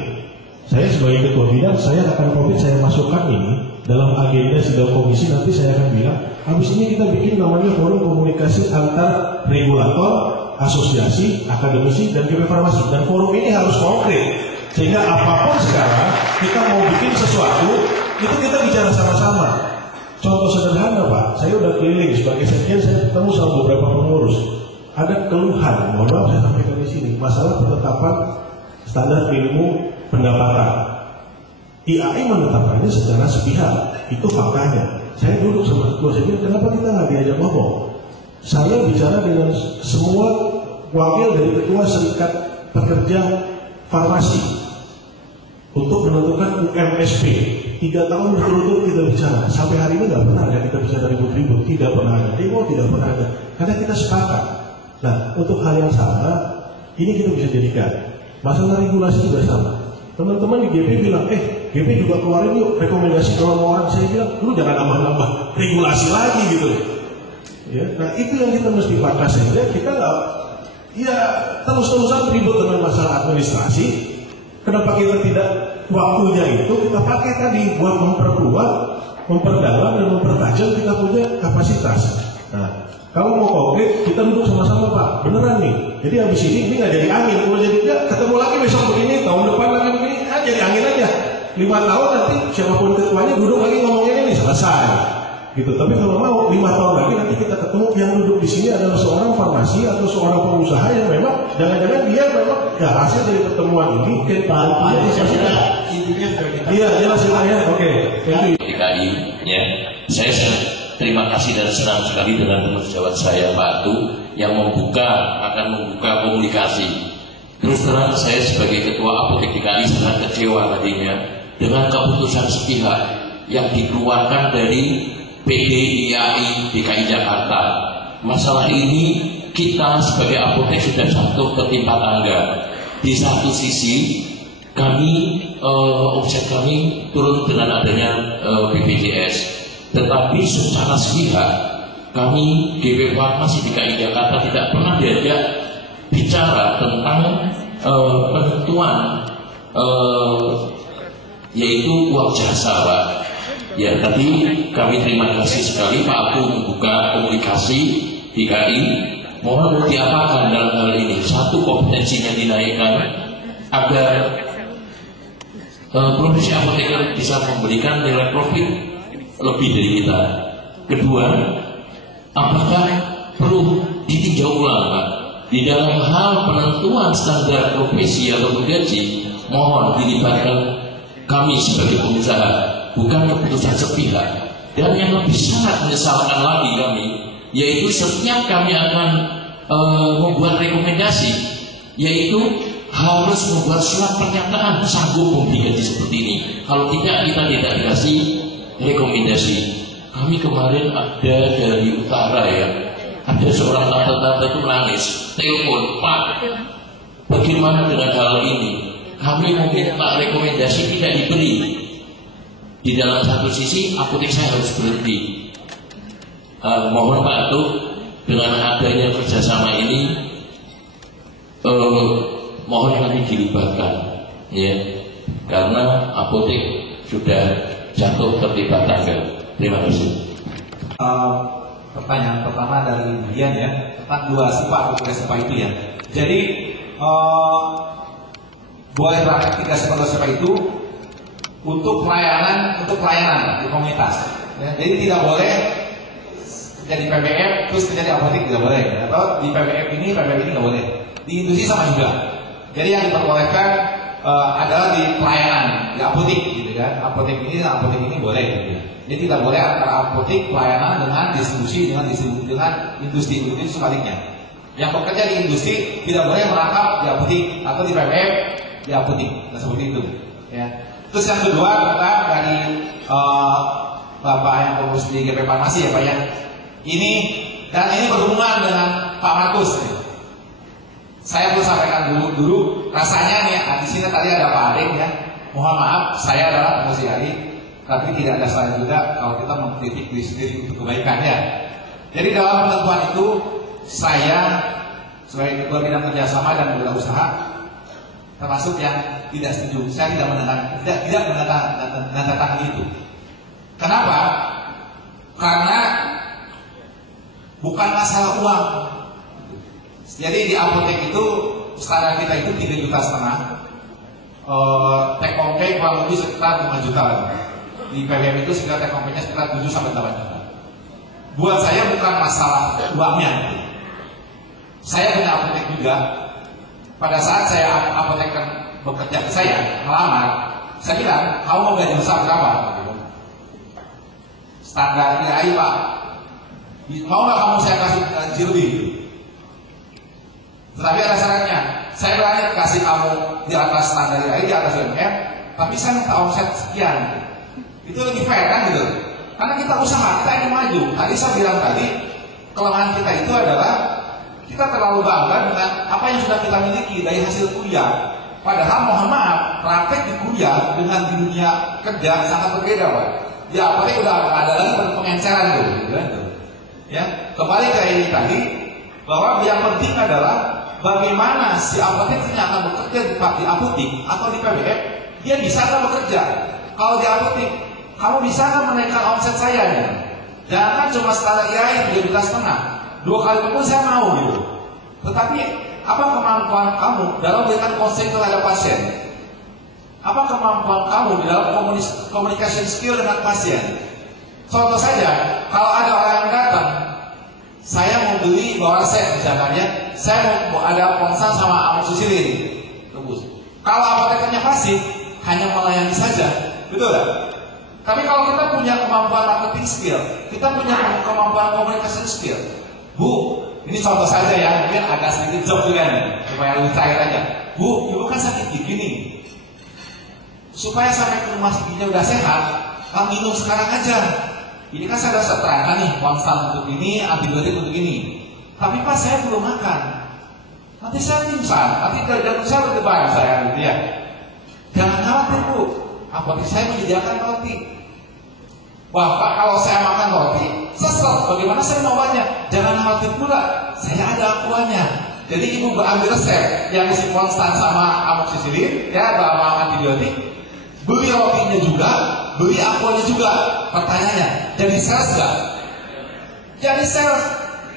Saya sebagai Ketua Bidang, saya akan komit, saya masukkan ini dalam agenda sidang komisi. Nanti saya akan bilang, habis ini kita bikin namanya forum komunikasi antar regulator, asosiasi, akademisi, dan GP Farmasi. Dan forum ini harus konkret. Sehingga apapun sekarang kita mau bikin sesuatu, itu kita bicara sama-sama. Contoh sederhana Pak, saya udah keliling sebagai sekjen, saya ketemu sama beberapa pengurus. Ada keluhan, mohon maaf saya sampaikan di sini, masalah penetapan standar minimum pendapatan. IAI menetapkannya secara sepihak, itu faktanya. Saya duduk sama ketua, saya bilang, kenapa kita nggak diajak ngomong? Saya bicara dengan semua wakil dari ketua serikat pekerja farmasi untuk menentukan UMSP. 3 tahun berturut-turut kita bicara. Sampai hari ini nggak pernah ada kita bicara ribut-ribut, tidak pernah ada demo, tidak pernah ada. Karena kita sepakat. Nah, untuk hal yang sama, ini kita bisa jadikan. Masalah regulasi juga sama. Teman-teman di GP bilang, GP juga keluarin yuk rekomendasi orang-orang. Saya bilang, lu jangan nambah-nambah regulasi lagi gitu. Ya, nah itu yang kita mesti pakai sehingga kita nggak, ya terus-terusan ribut dengan masalah administrasi. Kenapa kita tidak waktunya itu kita pakai tadi buat memperkuat, memperdalam dan mempertajam kita punya kapasitas. Nah, kalau mau konkret kita duduk sama-sama Pak, beneran nih. Jadi habis ini nggak jadi angin, kalau jadi enggak ketemu lagi besok begini, tahun depan lagi begini, jadi angin aja. 5 tahun nanti siapapun ketuanya duduk lagi ngomongin ini selesai. Gitu. Tapi kalau mau 5 tahun lagi nanti kita ketemu yang duduk di sini adalah seorang farmasi atau seorang pengusaha yang memang jangan-jangan dia memang ya hasil dari pertemuan ini mungkin intinya iya jelas ya. Oke. DKI ya. Saya terima kasih dan senang sekali dengan teman sejawat saya Pak Atu yang akan membuka komunikasi. Terus terang saya sebagai ketua apotek DKI sangat kecewa tadinya dengan keputusan sepihak yang dikeluarkan dari PD IAI DKI Jakarta. Masalah ini kita sebagai apotek sudah jatuh ke timpa tangga. Di satu sisi kami omset kami turun dengan adanya BPJS, tetapi secara sepihak kami GP Farmasi DKI Jakarta tidak pernah diajak bicara tentang penentuan yaitu uang jasa, Pak. Ya, tadi kami terima kasih sekali Pak Aku membuka komunikasi DKI. Mohon diapakan dalam hal ini? Satu, kompetensinya dinaikkan agar profesi apoteker bisa memberikan nilai profit lebih dari kita. Kedua, apakah perlu ditinjau ulang, Pak, di dalam hal penentuan standar profesi atau gaji? Mohon dilibatkan kami sebagai pengusaha, bukan keputusan sepihak. Dan yang lebih sangat menyesalkan lagi kami, yaitu setiap kami akan membuat rekomendasi, yaitu harus membuat surat pernyataan sanggup memberi gaji seperti ini. Kalau tidak, kita tidak dikasih rekomendasi. Kami kemarin ada dari utara ya, ada seorang tante-tante itu nangis, telepon, Pak, bagaimana dengan hal ini? Kami meminta rekomendasi tidak diberi. Di dalam satu sisi, apotek saya harus berhenti. Mohon Pak Tuh, dengan adanya kerjasama ini, mohon kami dilibatkan, ya, karena apotek sudah jatuh tertimpa tangga. Terima kasih. Pertanyaan pertama dari Dian ya, tentang 2 SIPA atau 3 SIPA itu ya. Jadi boleh praktek 3 SIPA itu untuk pelayanan di komunitas. Ya. Jadi tidak boleh jadi PBF terus menjadi apotek, tidak boleh. Atau di PBF ini nggak boleh. Di industri sama juga. Jadi yang diperbolehkan adalah di pelayanan, di apotek gitu kan. Apotek ini boleh gitu. Jadi tidak boleh antara apotek pelayanan dengan distribusi dengan industri sebaliknya. Yang bekerja di industri tidak boleh merangkap di apotek atau di PBF di apotek. Nah, seperti itu. Ya. Terus yang kedua tentang dari Bapak yang pengurus di GP Farmasi ya Pak ya. Ini berhubungan dengan Pak Markus. Saya perlu sampaikan dulu rasanya nih di sini tadi ada Pak Adik ya. Mohon maaf, saya adalah pengurus GAI, tapi tidak ada salah juga kalau kita mengkritik diri sendiri untuk kebaikannya. Jadi dalam penentuan itu saya sebagai ketua bidang kerjasama dan wirausaha termasuk yang tidak setuju. Saya tidak menandatangani itu. Kenapa? Karena bukan masalah uang. Jadi di apotek itu standar kita itu 3,5 juta. Take home pay kurang lebih sekitar 5 juta. Di PBM itu sekitar take home pay-nya sekitar 7 sampai 8 juta. Buat saya bukan masalah uangnya. Saya punya apotek juga. Pada saat saya apoteker bekerja ke saya, melamar, saya bilang, kamu mau gaji besar berapa? Standar GAI Pak. Mau nggak kamu saya kasih gaji lebih? Tetapi ada syaratnya. Saya berani kasih kamu di atas standar GAI, di atas UMR, tapi saya minta omset sekian. Itu lebih fair kan gitu? Karena kita usaha, kita ingin maju. Tadi saya bilang kelemahan kita itu adalah kita terlalu bangga dengan apa yang sudah kita miliki dari hasil kuliah. Padahal mohon maaf, praktek di kuliah dengan di dunia kerja sangat berbeda Pak. Di apotek udah ada lagi pengenceran tuh, gitu. Ya, kembali ke ini tadi bahwa yang penting adalah bagaimana si apotek yang akan bekerja di apotek atau di PBF, dia bisa nggak bekerja. Kalau di apotek, kamu bisa nggak menaikkan omset saya ya? Jangan cuma standar IAI 3,5 juta. 2 kali pun saya mau gitu. Tetapi apa kemampuan kamu dalam memberikan konseling terhadap pasien? Apa kemampuan kamu dalam communication skill dengan pasien? Contoh saja, kalau ada orang yang datang, saya mau beli bawang resep misalkan ya, saya mau ada ponsel sama amoxicillin, tebus. Kalau apotekernya pasif, hanya melayani saja, betul tak? Tapi kalau kita punya kemampuan marketing skill, kita punya kemampuan communication skill, Bu, ini contoh saja ya, mungkin agak sedikit joke juga nih, supaya lebih cair aja. Bu, ibu kan sakit gigi nih. Supaya sampai ke rumah giginya udah sehat, minum sekarang aja. Ini kan saya sudah terangkan nih, konstan untuk ini, antibiotik untuk ini. Tapi pas saya belum makan, nanti saya pingsan, nanti jantung saya berdebar saya gitu ya. Jangan khawatir Bu, apotek saya menyediakan roti. Wah Pak, kalau saya makan roti sesat, bagaimana saya obatnya? Jangan khawatir pula, saya ada akuanya. Jadi ibu berambil resep yang isi konstan sama amoxicillin, ya, sama antibiotik. Beli rotinya juga, beli akuanya juga. Pertanyaannya, jadi sales nggak? Jadi sales.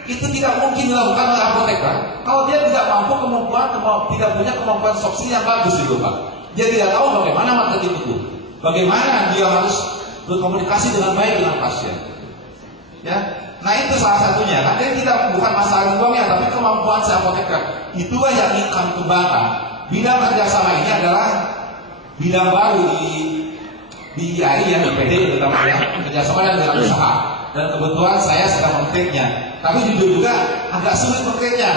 Itu tidak mungkin dilakukan oleh apoteker kalau dia tidak mampu tidak punya kemampuan soft skill yang bagus itu Pak. Dia tidak tahu bagaimana marketing itu, bagaimana dia harus berkomunikasi dengan baik dengan pasien. Ya, nah itu salah satunya. Nanti tidak bukan masalah uangnya, tapi kemampuan si apoteker. Itulah yang ingin kami kembangkan. Bidang kerjasama ini adalah bidang baru di IAI ya, di PD terutama ya, kerjasama dan bidang usaha. Dan kebetulan saya sedang mengkritnya. Tapi jujur juga agak sulit mengkritnya,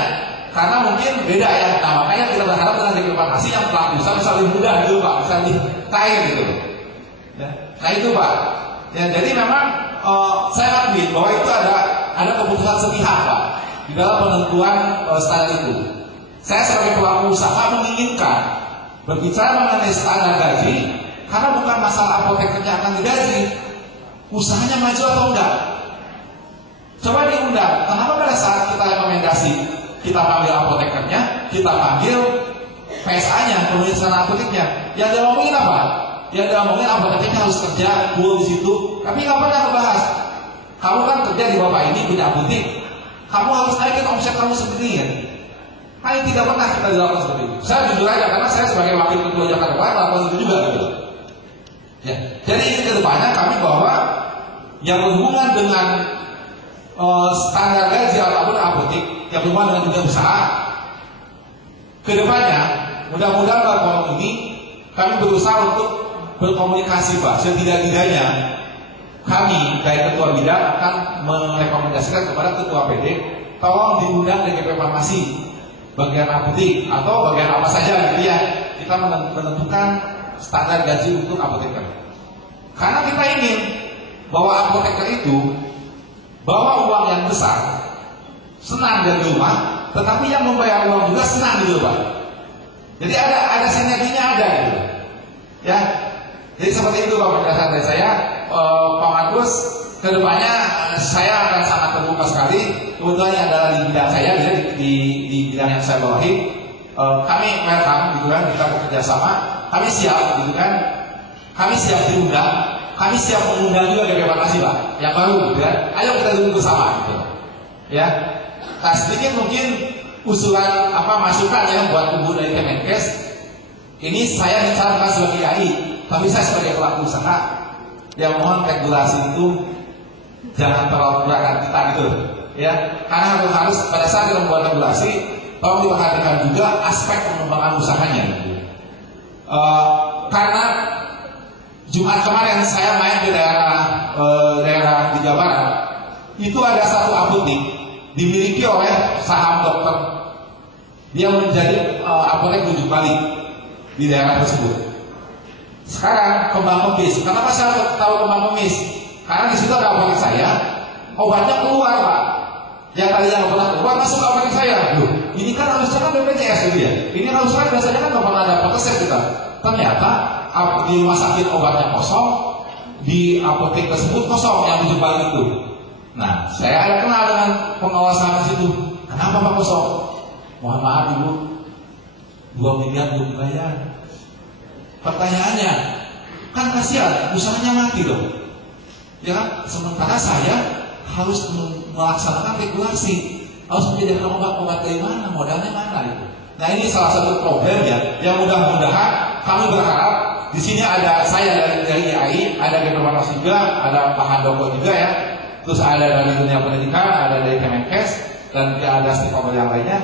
karena mungkin beda ya. Nah makanya kita berharap dengan DKP Farmasi yang pelaku usaha bisa lebih mudah gitu Pak, bisa lebih cair gitu. Ya. Nah itu Pak. Ya, jadi memang saya akui bahwa itu ada keputusan sepihak Pak di dalam penentuan standar itu. Saya sebagai pelaku usaha menginginkan berbicara mengenai standar gaji, karena bukan masalah apotekernya akan digaji, usahanya maju atau enggak. Coba diundang. Kenapa pada saat kita rekomendasi kita panggil apotekernya, kita panggil PSA-nya, pemilik apoteknya, yang dia ngomongin apa? Yang dia ngomongin apotekernya harus kerja full di situ, tapi nggak pernah ngebahas. Kamu kan kerja di bapak ini punya apotek, kamu harus naikin omset kamu sendiri ya. Nah ini tidak pernah kita dilakukan seperti itu. Saya jujur aja, karena saya sebagai wakil ketua Jakarta Barat melakukan itu juga gitu. Ya, jadi ini kedepannya kami bahwa yang berhubungan dengan standar gaji ataupun apotek yang berhubungan dengan dunia usaha, kedepannya mudah-mudahan dalam forum ini kami berusaha untuk berkomunikasi Pak. Setidak-tidaknya kami dari ketua bidang akan merekomendasikan kepada ketua PD, tolong diundang DKP Farmasi bagian apotek atau bagian apa saja gitu ya. Kita menentukan standar gaji untuk apoteker. Karena kita ingin bahwa apoteker itu bawa uang yang besar, senang dari rumah, tetapi yang membayar uang juga senang gitu Pak. Jadi ada sinerginya ada gitu. Ya. Jadi seperti itu Pak penjelasan dari saya. Pak Markus, kedepannya saya akan sangat terbuka sekali. Kebetulan adalah di bidang saya, di bidang yang saya bawahi. Kami welcome gitu kan, kita bekerja sama. Kami siap gitu kan. Kami siap diundang. Kami siap mengundang juga DKP Farmasi Pak, yang baru gitu kan. Ayo kita duduk bersama gitu. Ya. Nah, sedikit mungkin usulan masukan ya buat Ibu dari Kemenkes. Ini saya bicara sebagai IAI, tapi saya sebagai pelaku usaha yang mohon regulasi itu jangan terlalu berat kita gitu. Ya, karena harus pada saat kita membuat regulasi, tolong diperhatikan juga aspek pengembangan usahanya. Karena Jumat kemarin saya main di daerah di Jawa Barat, itu ada satu apotek dimiliki oleh saham dokter. Dia menjadi apotek 7 kali di daerah tersebut. Sekarang kembang kempis. Kenapa saya tahu kembang kempis? Karena di situ ada apotek saya, obatnya keluar Pak. Yang tadinya nggak pernah keluar masuk ke apotek saya. Loh, ini kan harusnya kan BPJS gitu ya. Ini harusnya biasanya kan nggak pernah ada resep kita. Ternyata di rumah sakit obatnya kosong, di apotek tersebut kosong yang 7 kali itu. Nah, saya ada kenal dengan pengawasan di situ. Kenapa Pak kosong? Mohon maaf Ibu, 2 miliar belum dibayar. Pertanyaannya, kan kasihan, usahanya mati loh. Ya kan? Sementara saya harus melaksanakan regulasi, harus menyediakan obat dari mana, modalnya mana itu. Nah ini salah satu problem ya, yang mudah-mudahan kami berharap di sini ada saya dari IAI, ada DKP Farmasi juga, ada Pak Handoko juga ya, terus ada dari dunia pendidikan, ada dari Kemenkes, dan ada stakeholder yang lainnya.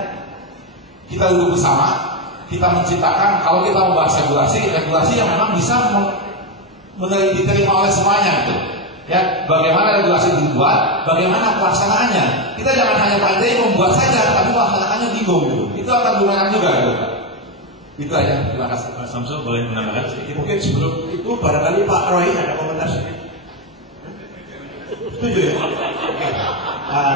Kita duduk bersama, kita menciptakan, kalau kita membahas regulasi yang memang bisa diterima oleh semuanya gitu. Ya, bagaimana regulasi dibuat, bagaimana pelaksanaannya. Kita jangan hanya pandai membuat saja, tapi pelaksanaannya bingung gitu. Itu akan lumayan juga gitu. Itu aja, terima kasih. Pak Samsul boleh menambahkan sedikit? Mungkin sebelum itu barangkali Pak Roy ada komentar sedikit. Setuju ya?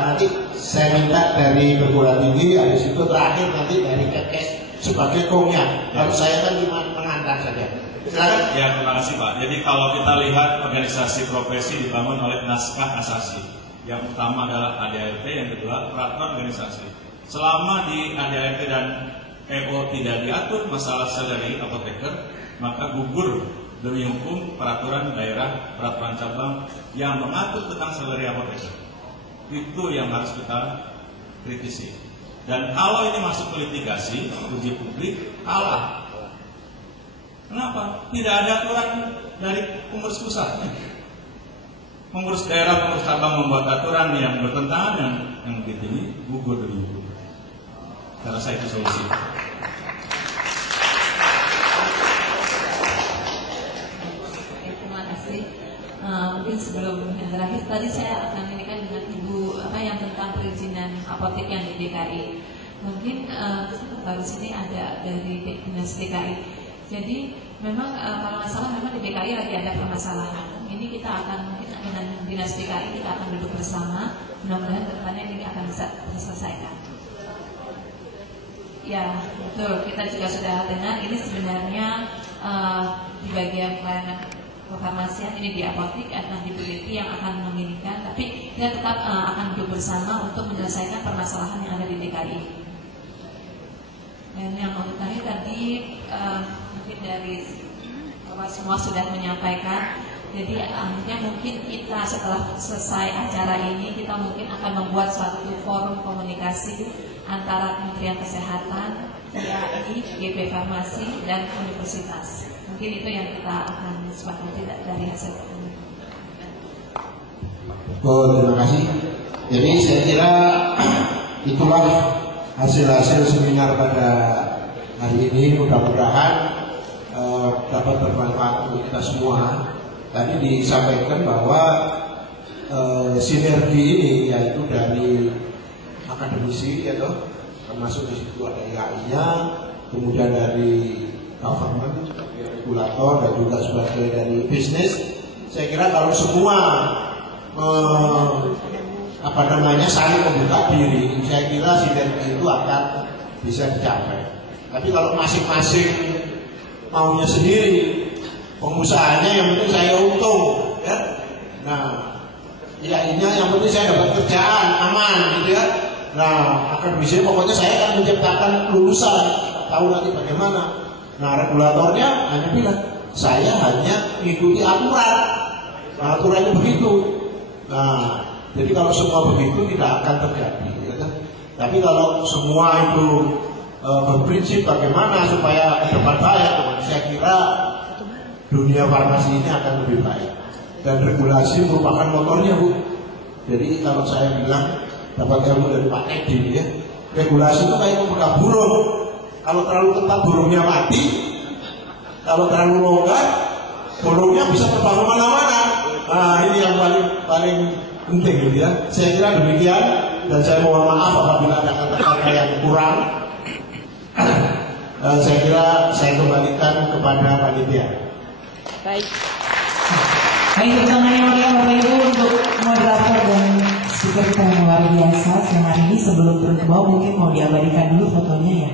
Nanti saya minta dari perguruan tinggi, habis itu terakhir nanti dari Kemenkes sebagai kongnya. Kalau saya kan cuma mengantar saja. Silakan. Ya, terima kasih Pak. Jadi kalau kita lihat organisasi profesi dibangun oleh naskah asasi. Yang utama adalah ADART, yang kedua peraturan organisasi. Selama di ADART dan EO tidak diatur masalah salary apoteker, maka gugur demi hukum peraturan daerah, peraturan cabang yang mengatur tentang salary apoteker. Itu yang harus kita kritisi. Dan kalau ini masuk ke litigasi, uji publik, kalah. Kenapa? Tidak ada aturan dari pengurus pusat. Pengurus daerah, pengurus cabang membuat aturan yang bertentangan yang begini, gugur demi hukum. Saya rasa itu solusi. Mungkin sebelum yang terakhir tadi saya akan ini kan dengan Ibu yang tentang perizinan apotek yang di DKI. Mungkin baru sini ada dari Dinas DKI. Jadi memang kalau nggak salah memang di DKI lagi ada permasalahan. Ini kita akan mungkin dengan Dinas DKI kita akan duduk bersama. Mudah-mudahan kedepannya ini akan bisa diselesaikan. Ya betul, kita juga sudah dengar ini sebenarnya di bagian pelayanan kefarmasian ini di apotek akan diteliti yang akan memilihkan, tapi kita tetap akan duduk bersama untuk menyelesaikan permasalahan yang ada di DKI. Dan yang terakhir tadi mungkin dari Bapak semua sudah menyampaikan. Jadi akhirnya mungkin kita setelah selesai acara ini kita mungkin akan membuat suatu forum komunikasi antara Kementerian Kesehatan, DKI, GP Farmasi dan Universitas. Mungkin itu yang kita akan sepakati dari hasil ini. Oh, terima kasih. Jadi saya kira itulah hasil-hasil seminar pada hari ini. Mudah-mudahan dapat bermanfaat untuk kita semua. Tadi disampaikan bahwa sinergi ini yaitu dari akademisi, ya toh, termasuk di situ ada IAI-nya, kemudian dari government, regulator, dan juga sebagai dari bisnis. Saya kira kalau semua saling membuka diri, saya kira sinergi itu akan bisa dicapai. Tapi kalau masing-masing maunya sendiri, pengusahanya yang penting saya untung, ya. Nah, IAI-nya yang penting saya dapat kerjaan aman, gitu ya. Nah, akademisi pokoknya saya akan menciptakan lulusan, tahu nanti bagaimana. Nah, regulatornya hanya bilang, saya hanya mengikuti aturan. Nah, aturannya begitu. Nah, jadi kalau semua begitu tidak akan terjadi, ya kan? Tapi kalau semua itu berprinsip bagaimana supaya ke depan baik, saya kira dunia farmasi ini akan lebih baik. Dan regulasi merupakan motornya, Bu. Jadi kalau saya bilang dapat ilmu dari Pak Edi, ya, regulasi itu kayak memegang burung. Kalau terlalu ketat burungnya mati, kalau terlalu longgar burungnya bisa terbang kemana-mana. Nah, ini yang paling penting, gitu ya. Saya kira demikian, dan saya mohon maaf apabila ada kata-kata yang kurang. Saya kira saya kembalikan kepada panitia. Baik, terima kasih Bapak Ibu untuk moderator dan speaker kita yang luar biasa siang hari ini. Sebelum turun ke bawah mungkin mau diabadikan dulu fotonya ya.